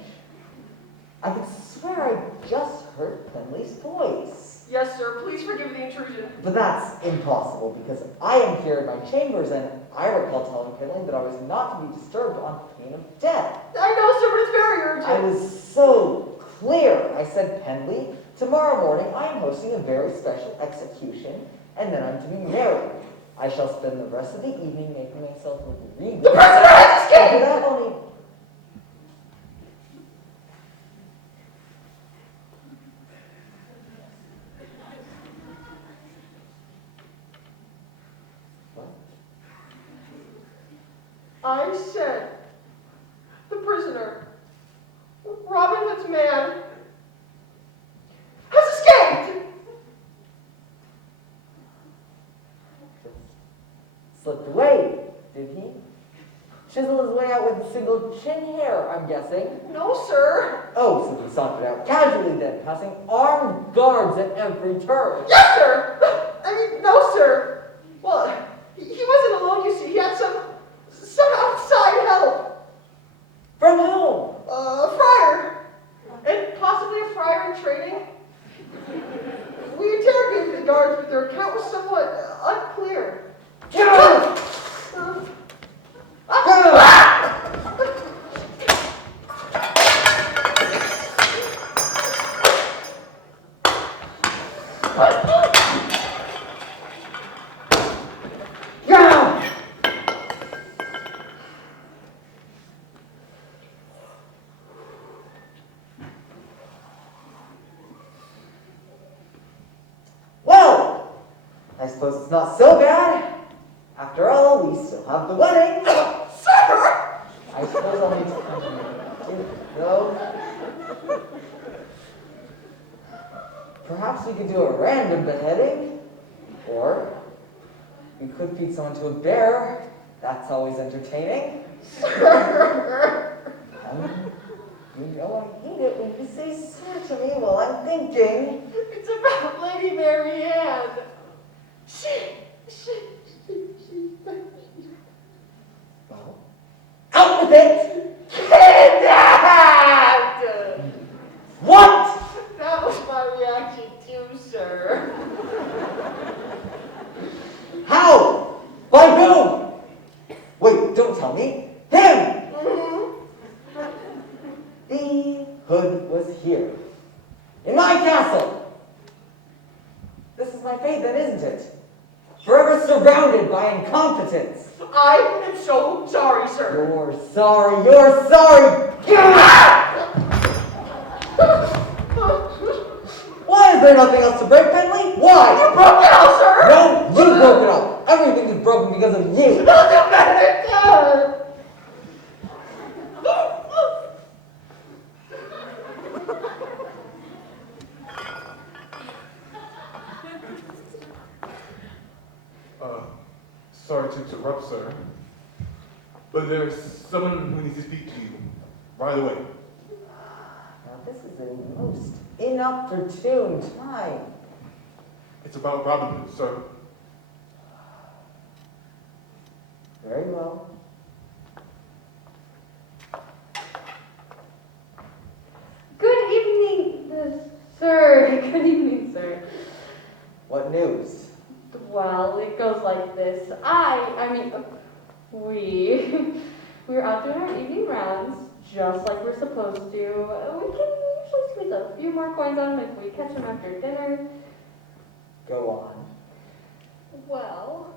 I could swear I just heard Penley's voice. Yes, sir. Please forgive the intrusion. But that's impossible because I am here in my chambers and I recall telling Penley that I was not to be disturbed on pain of death. I know, sir, but it's very urgent. I was so clear. I said, Penley, tomorrow morning I am hosting a very special execution and then I'm to be married. I shall spend the rest of the evening making myself look regal. The prisoner has escaped! But I've only... I said, the prisoner, Robin Hood's man, has escaped! Slipped away, did he? Chisel his way out with a single chin hair, I'm guessing. No, sir. Oh, so he sauntered out casually then, passing armed guards at every turn. Yes, sir! I mean, no, sir. Well, he wasn't alone, you see. He had some outside help. From whom? A friar. And possibly a friar in training. We interrogated the guards, but their account was somewhat unclear. Get out! Well, I suppose it's not so bad. After all, we still have the wedding. Sir! I suppose I'll need to continue, though. Perhaps we could do a random beheading. Or we could feed someone to a bear. That's always entertaining. You know I hate it when you say sir to me while I'm thinking. It's about Lady Mary Ann. Well, out with it! Kidnapped! What? That was my reaction too, sir. How? By whom? Wait, don't tell me. Him! The hood was here. In my castle! This is my fate then, isn't it? Forever surrounded by incompetence. I am so sorry, sir. You're sorry, you're sorry! Why is there nothing else to break, Penley? Why? You broke it all, sir! No, you broke it all! Everything is broken because of you! Not the better! Sorry to interrupt, sir. But there's someone who needs to speak to you right away. Now this is a most inopportune time. It's about Robin Hood, sir. Very well. Good evening, sir. Good evening, sir. What news? Well, it goes like this. We were out doing our evening rounds, just like we're supposed to. We can usually squeeze a few more coins on them if we catch them after dinner. Go on. Well,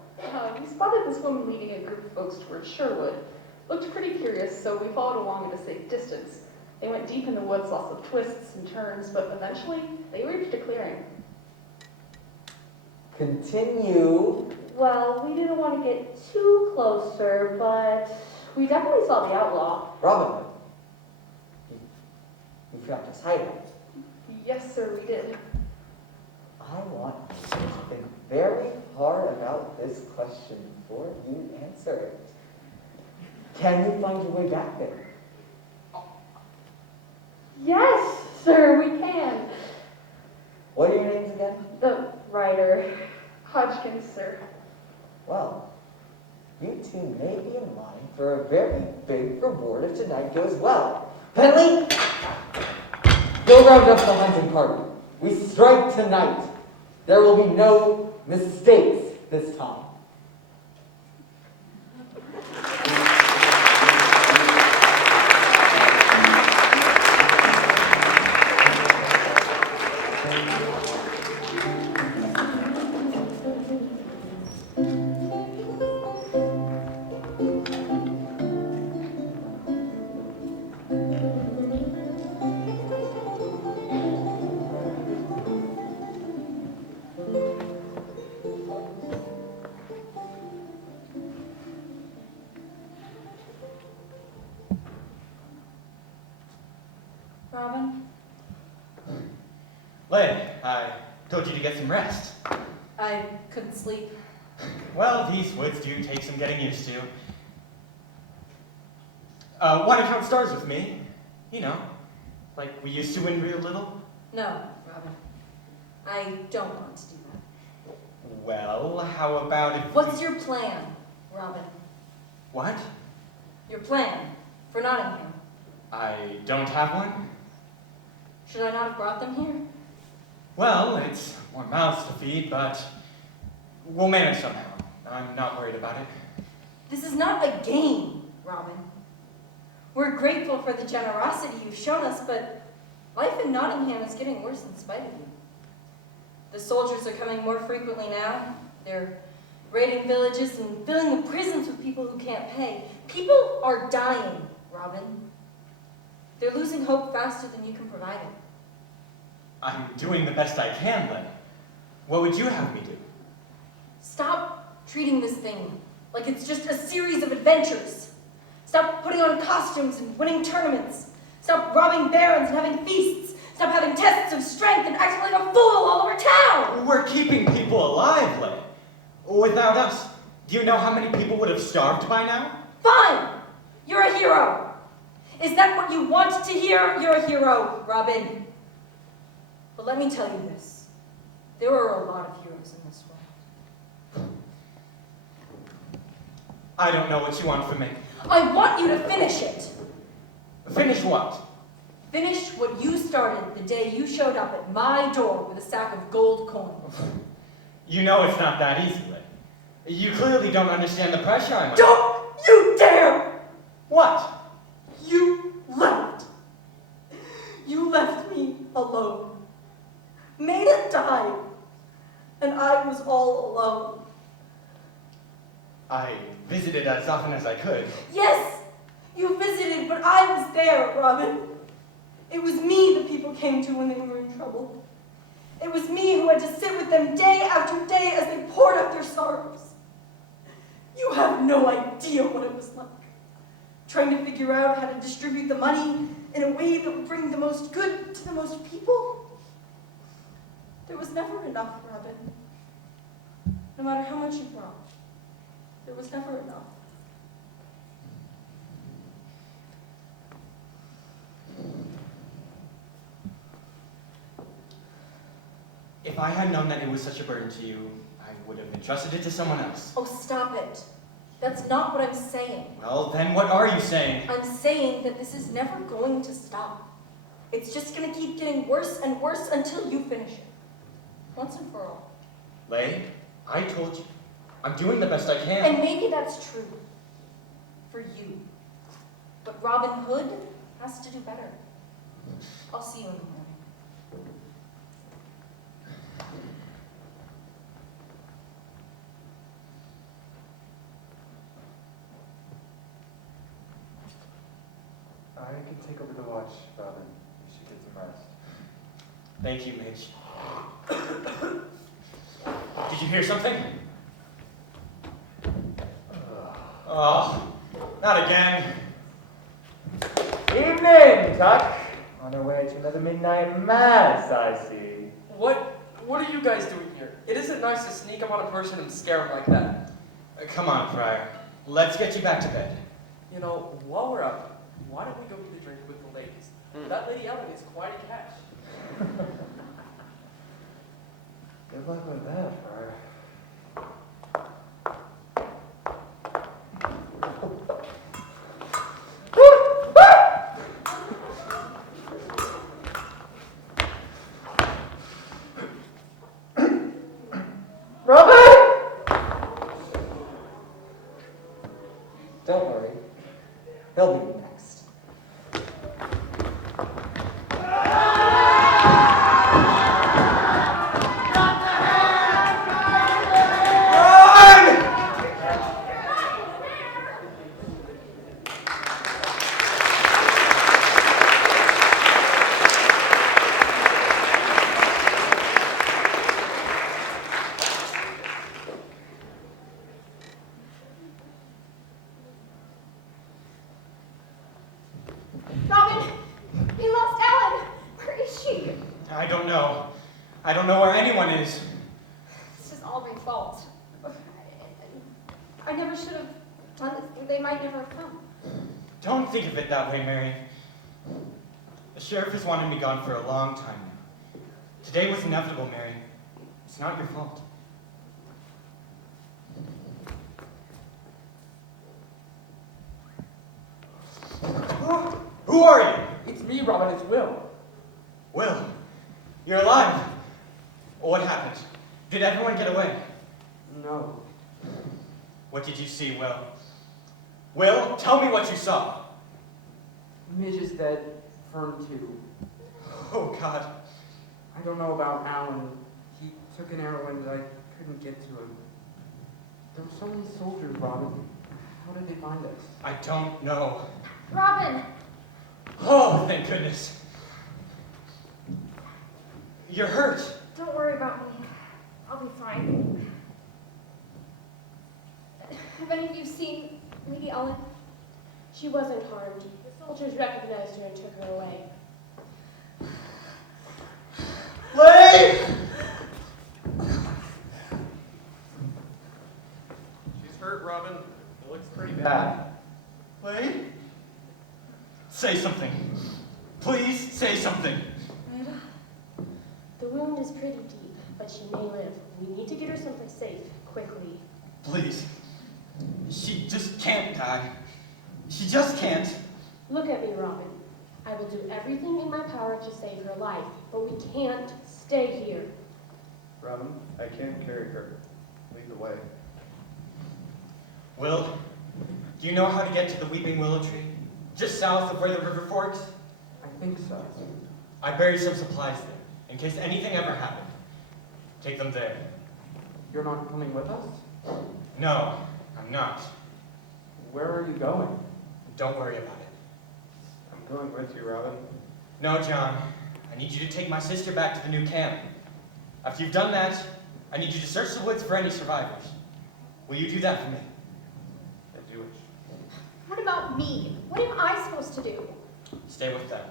we spotted this woman leading a group of folks towards Sherwood. Looked pretty curious, so we followed along at a safe distance. They went deep in the woods, lots of twists and turns, but eventually they reached a clearing. Continue. Well, we didn't want to get too close, sir, but we definitely saw the outlaw. Robin Hood. You found his hideout. Yes, sir, we did. I want you to think very hard about this question before you answer it. Can you find your way back there? Yes, sir, we can. What are your names again? The writer. Hodgkins, sir. Well, you two may be in line for a very big reward if tonight goes well. Penley, go round up the hunting party. We strike tonight. There will be no mistakes this time. Robin? Lay, I told you to get some rest. I couldn't sleep. Well, these woods do take some getting used to. Want to count stars with me? You know, like we used to when we were little? No, Robin. I don't want to do that. Well, how about if What's your plan, Robin? What? Your plan for Nottingham? I don't have one? Should I not have brought them here? Well, it's more mouths to feed, but we'll manage somehow. I'm not worried about it. This is not a game, Robin. We're grateful for the generosity you've shown us, but life in Nottingham is getting worse in spite of you. The soldiers are coming more frequently now. They're raiding villages and filling the prisons with people who can't pay. People are dying, Robin. They're losing hope faster than you can provide it. I'm doing the best I can, Len. What would you have me do? Stop treating this thing like it's just a series of adventures. Stop putting on costumes and winning tournaments. Stop robbing barons and having feasts. Stop having tests of strength and acting like a fool all over town. We're keeping people alive, Len. Without us, do you know how many people would have starved by now? Fine! You're a hero. Is that what you want to hear? You're a hero, Robin. But let me tell you this. There are a lot of heroes in this world. I don't know what you want from me. I want you to finish it. Finish what? Finish what you started the day you showed up at my door with a sack of gold coins. You know it's not that easy, Len. You clearly don't understand the pressure I'm under. Don't you dare! What? You left. You left me alone. Maida died, and I was all alone. I visited as often as I could. Yes, you visited, but I was there, Robin. It was me the people came to when they were in trouble. It was me who had to sit with them day after day as they poured out their sorrows. You have no idea what it was like. Trying to figure out how to distribute the money in a way that would bring the most good to the most people. There was never enough, Robin. No matter how much you brought, there was never enough. If I had known that it was such a burden to you, I would have entrusted it to someone else. Oh, stop it. That's not what I'm saying. Well, then what are you saying? I'm saying that this is never going to stop. It's just going to keep getting worse and worse until you finish it. Once and for all. Lay, I told you. I'm doing the best I can. And maybe that's true. For you. But Robin Hood has to do better. I'll see you in the morning. I can take over the watch, Robin. You should get some rest. Thank you, Mitch. Did you hear something? Oh, not again. Evening, Tuck. On our way to another midnight mass, I see. What are you guys doing here? It isn't nice to sneak up on a person and scare him like that. Come on, Friar. Let's get you back to bed. You know, while we're up, why don't we go get a drink with the ladies? That Lady Ellen is quite a catch. Good luck with that, Friar. He'll be next. Robin, we lost Ellen. Where is she? I don't know. I don't know where anyone is. This is all my fault. I never should have done this. They might never have come. Don't think of it that way, Mary. The sheriff has wanted me gone for a long time now. Today was inevitable, Mary. It's not your fault. Who are you? It's me, Robin. It's Will. Will, you're alive. What happened? Did everyone get away? No. What did you see, Will? Will, tell me what you saw. Midge is dead. Fern too. Oh, God. I don't know about Alan. He took an arrow and I couldn't get to him. There were so many soldiers, Robin. How did they find us? I don't know. Robin! Oh, thank goodness. You're hurt. Don't worry about me. I'll be fine. Have any of you seen Lady Ellen? She wasn't harmed. The soldiers recognized her and took her away. Lay! She's hurt, Robin. It looks pretty bad. Lay? Say something. Please say something. The wound is pretty deep, but she may live. We need to get her someplace safe, quickly. Please. She just can't die. She just can't. Look at me, Robin. I will do everything in my power to save her life, but we can't stay here. Robin, I can't carry her. Lead the way. Will, do you know how to get to the Weeping Willow Tree? Just south of where the river forks? I think so. I buried some supplies there, in case anything ever happened. Take them there. You're not coming with us? No, I'm not. Where are you going? Don't worry about it. I'm going with you, Robin. No, John. I need you to take my sister back to the new camp. After you've done that, I need you to search the woods for any survivors. Will you do that for me? I do it. What about me? What am I supposed to do? Stay with them.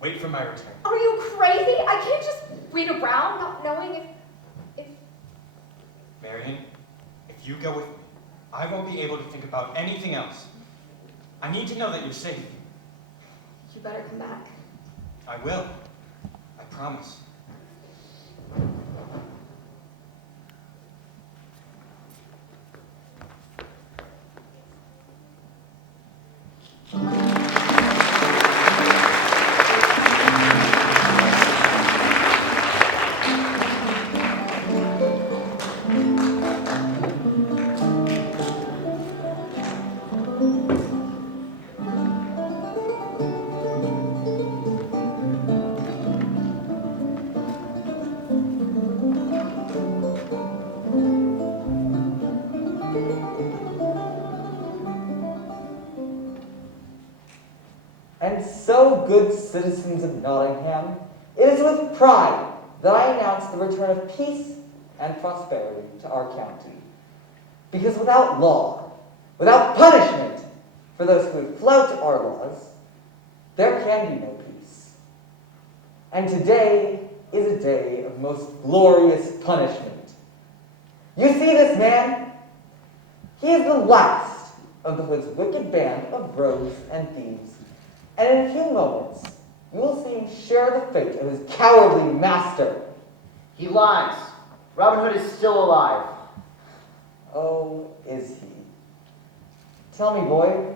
Wait for my return. Are you crazy? I can't just wait around not knowing if... Marion, if you go with me, I won't be able to think about anything else. I need to know that you're safe. You better come back. I will. I promise. And so, good citizens of Nottingham, it is with pride that I announce the return of peace and prosperity to our county. Because without law, without punishment for those who would flout our laws, there can be no peace. And today is a day of most glorious punishment. You see this man? He is the last of the Hood's wicked band of rogues and thieves. And in a few moments, you will see him share the fate of his cowardly master. He lies. Robin Hood is still alive. Oh, is he? Tell me, boy,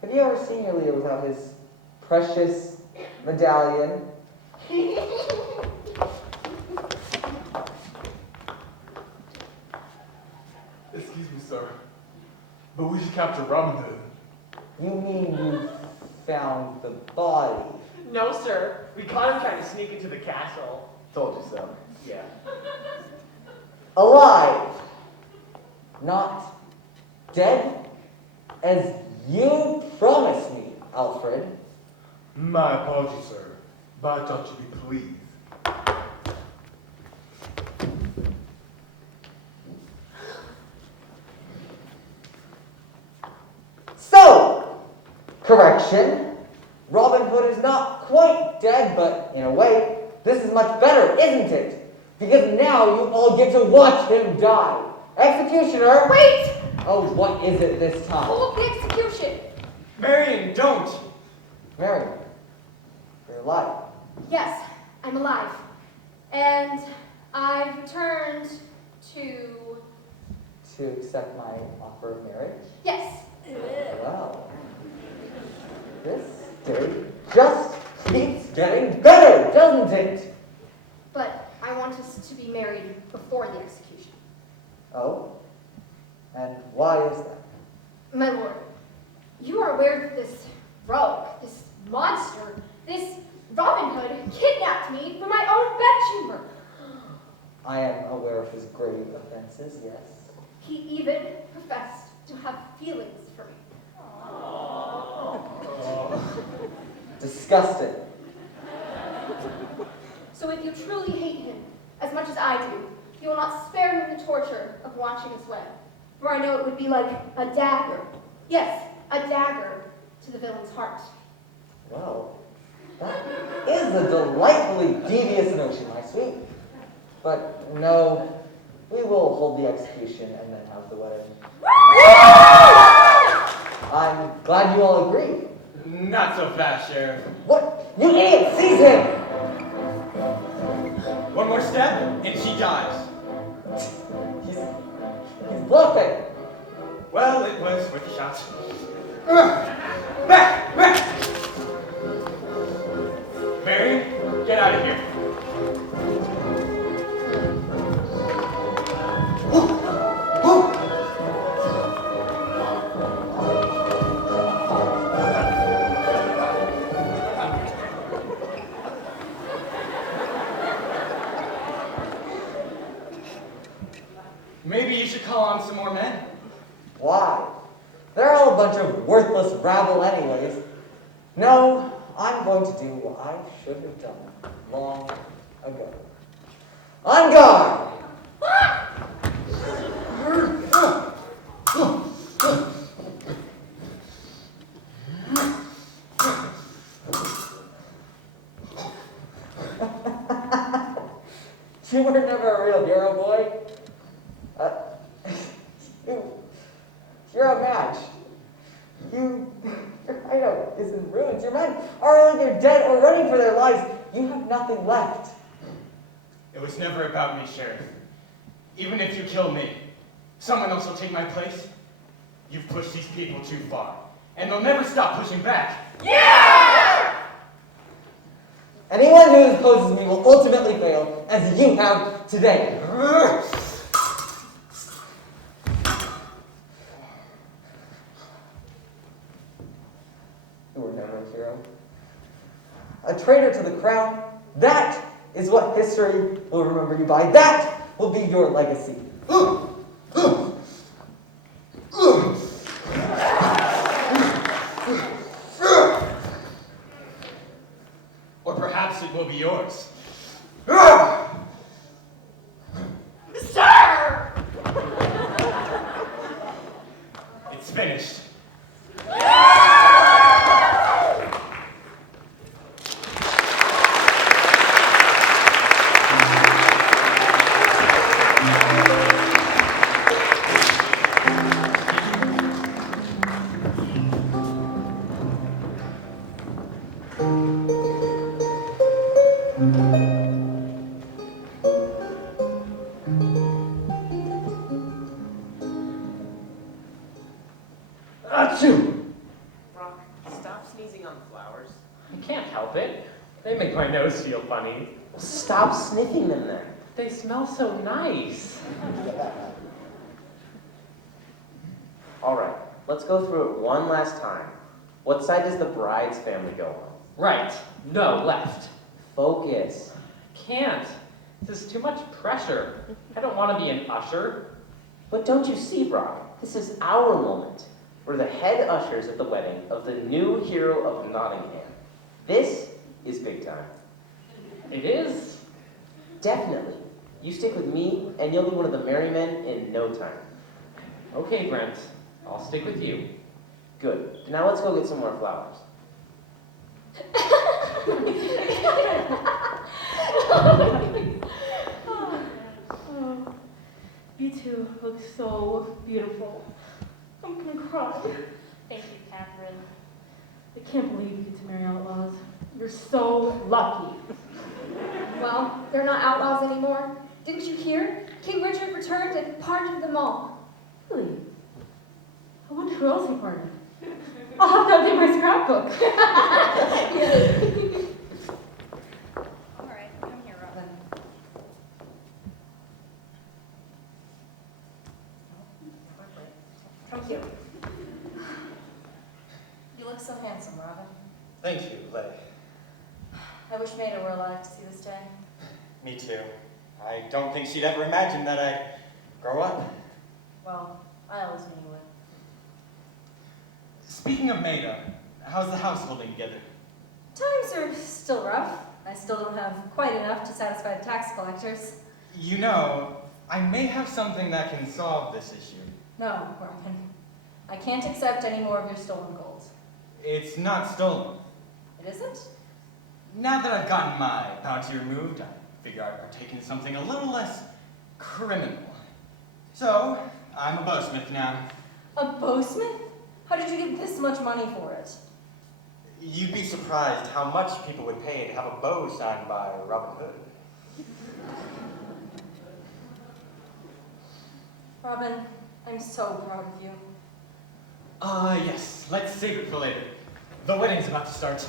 have you ever seen your leader without his precious medallion? Excuse me, sir, but we should capture Robin Hood. You mean you found the body. No, sir. We caught him trying to sneak into the castle. Told you so. Yeah. Alive, not dead, as you promised me, Alfred. My apologies, sir, but I thought you'd be pleased. So, correction, Robin Hood is not quite dead, but in a way, this is much better, isn't it? Because now you all get to watch him die. Executioner! Wait! Oh, what is it this time? Hold the execution! Marion, don't! Marion, you're alive. Yes, I'm alive. And I've returned to... To accept my offer of marriage? Yes. Well, this day just keeps getting better, doesn't it? But I want us to be married before the execution. Oh? And why is that? My lord, you are aware that this rogue, this monster, this Robin Hood kidnapped me from my own bedchamber. I am aware of his grave offenses, yes. He even professed to have feelings for me. Disgusting. So if you truly hate him as much as I do, you will not spare him the torture of watching us wed. For I know it would be like a dagger. Yes, a dagger to the villain's heart. Well, that is a delightfully devious notion, my sweet. But no, we will hold the execution and then have the wedding. I'm glad you all agree. Not so fast, Sheriff. What? You idiot! Seize him! One more step, and she dies. He's bluffing. Well, it was worth a shot. Back! Back! Marion, get out of here. Maybe you should call on some more men. Why? They're all a bunch of worthless rabble anyways. No, I'm going to do what I should have done long ago. On guard! You were never a real hero, boy. You're a match. Your hideout is in ruins. Your men are either dead or running for their lives. You have nothing left. It was never about me, Sheriff. Even if you kill me, someone else will take my place. You've pushed these people too far, and they'll never stop pushing back. Yeah! Anyone who opposes me will ultimately fail, as you have today. You were never a hero. A traitor to the crown. That is what history will remember you by. That will be your legacy. Or perhaps it will be yours. Sir! It's finished. Rock, stop sneezing on flowers. I can't help it. They make my nose feel funny. Stop sniffing them then. They smell so nice. All right, let's go through it one last time. What side does the bride's family go on? Right. No, left. Focus. Can't. This is too much pressure. I don't want to be an usher. But don't you see, Brock? This is our moment. We're the head ushers at the wedding of the new hero of Nottingham. This is big time. It is? Definitely. You stick with me, and you'll be one of the merry men in no time. Okay, Brent. I'll stick with you. Good. Now let's go get some more flowers. Oh, you two look so beautiful. I'm gonna cry. Thank you, Catherine. I can't believe you get to marry outlaws. You're so lucky. Well, they're not outlaws anymore. Didn't you hear? King Richard returned and pardoned them all. Really? I wonder who else he pardoned. I'll have to update my scrapbook. All right, come here, Robin. Come here. You look so handsome, Robin. Thank you, Lay. I wish Maida were alive to see this day. Me too. I don't think she'd ever imagine that I'd grow up. Well, I always knew you would. Speaking of Maida, how's the house holding together? Times are still rough. I still don't have quite enough to satisfy the tax collectors. You know, I may have something that can solve this issue. No, Robin. I can't accept any more of your stolen gold. It's not stolen. It isn't? Now that I've gotten my bounty removed, I figure I'd partake in something a little less criminal. So, I'm a bowsmith now. A bowsmith? How did you get this much money for it? You'd be surprised how much people would pay to have a bow signed by Robin Hood. Robin, I'm so proud of you. Yes. Let's save it for later. The wedding's about to start.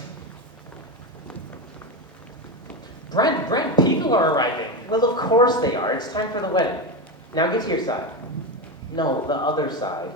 Brent, people are arriving. Well, of course they are. It's time for the wedding. Now get to your side. No, the other side.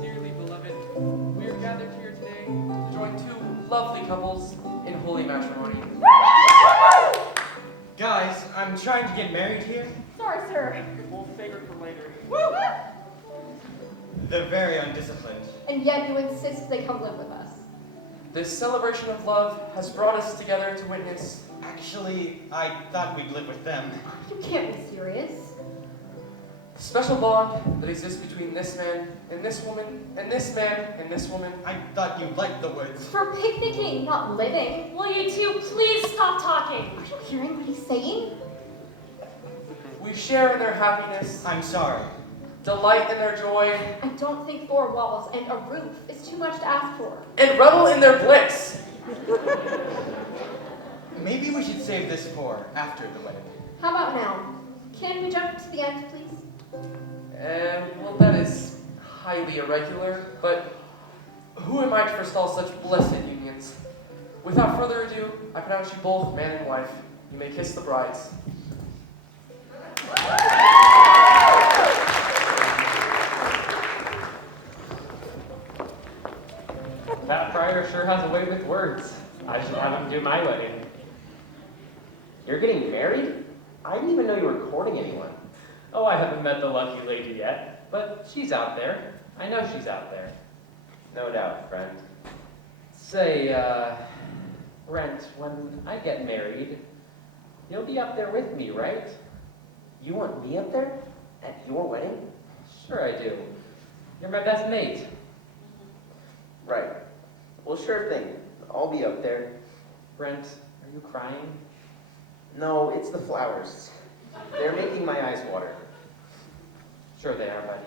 Dearly beloved, we are gathered here today to join two lovely couples in holy matrimony. Guys, I'm trying to get married here. Sorry, sir. We'll save it for later. They're very undisciplined. And yet you insist they come live with us. This celebration of love has brought us together to witness. Actually, I thought we'd live with them. You can't be serious. The special bond that exists between this man and this woman, and this man and this woman. I thought you liked the woods. For picnicking, not living. Will you two please stop talking? Are you hearing what he's saying? We share in their happiness, I'm sorry. delight in their joy, I don't think 4 walls and a roof is too much to ask for. and revel in their bliss. Maybe we should save this for after the wedding. How about now? Can we jump to the end, please? Well, that is highly irregular, but who am I to forestall such blessed unions? Without further ado, I pronounce you both man and wife. You may kiss the brides. That friar sure has a way with words. I should have him do my wedding. You're getting married? I didn't even know you were courting anyone. Oh, I haven't met the lucky lady yet, but she's out there. I know she's out there. No doubt, friend. Say, Brent, when I get married, you'll be up there with me, right? You want me up there? At your wedding? Sure I do. You're my best mate. Right. Well, sure thing. I'll be up there. Brent, are you crying? No, it's the flowers. They're making my eyes water. Sure they are, buddy.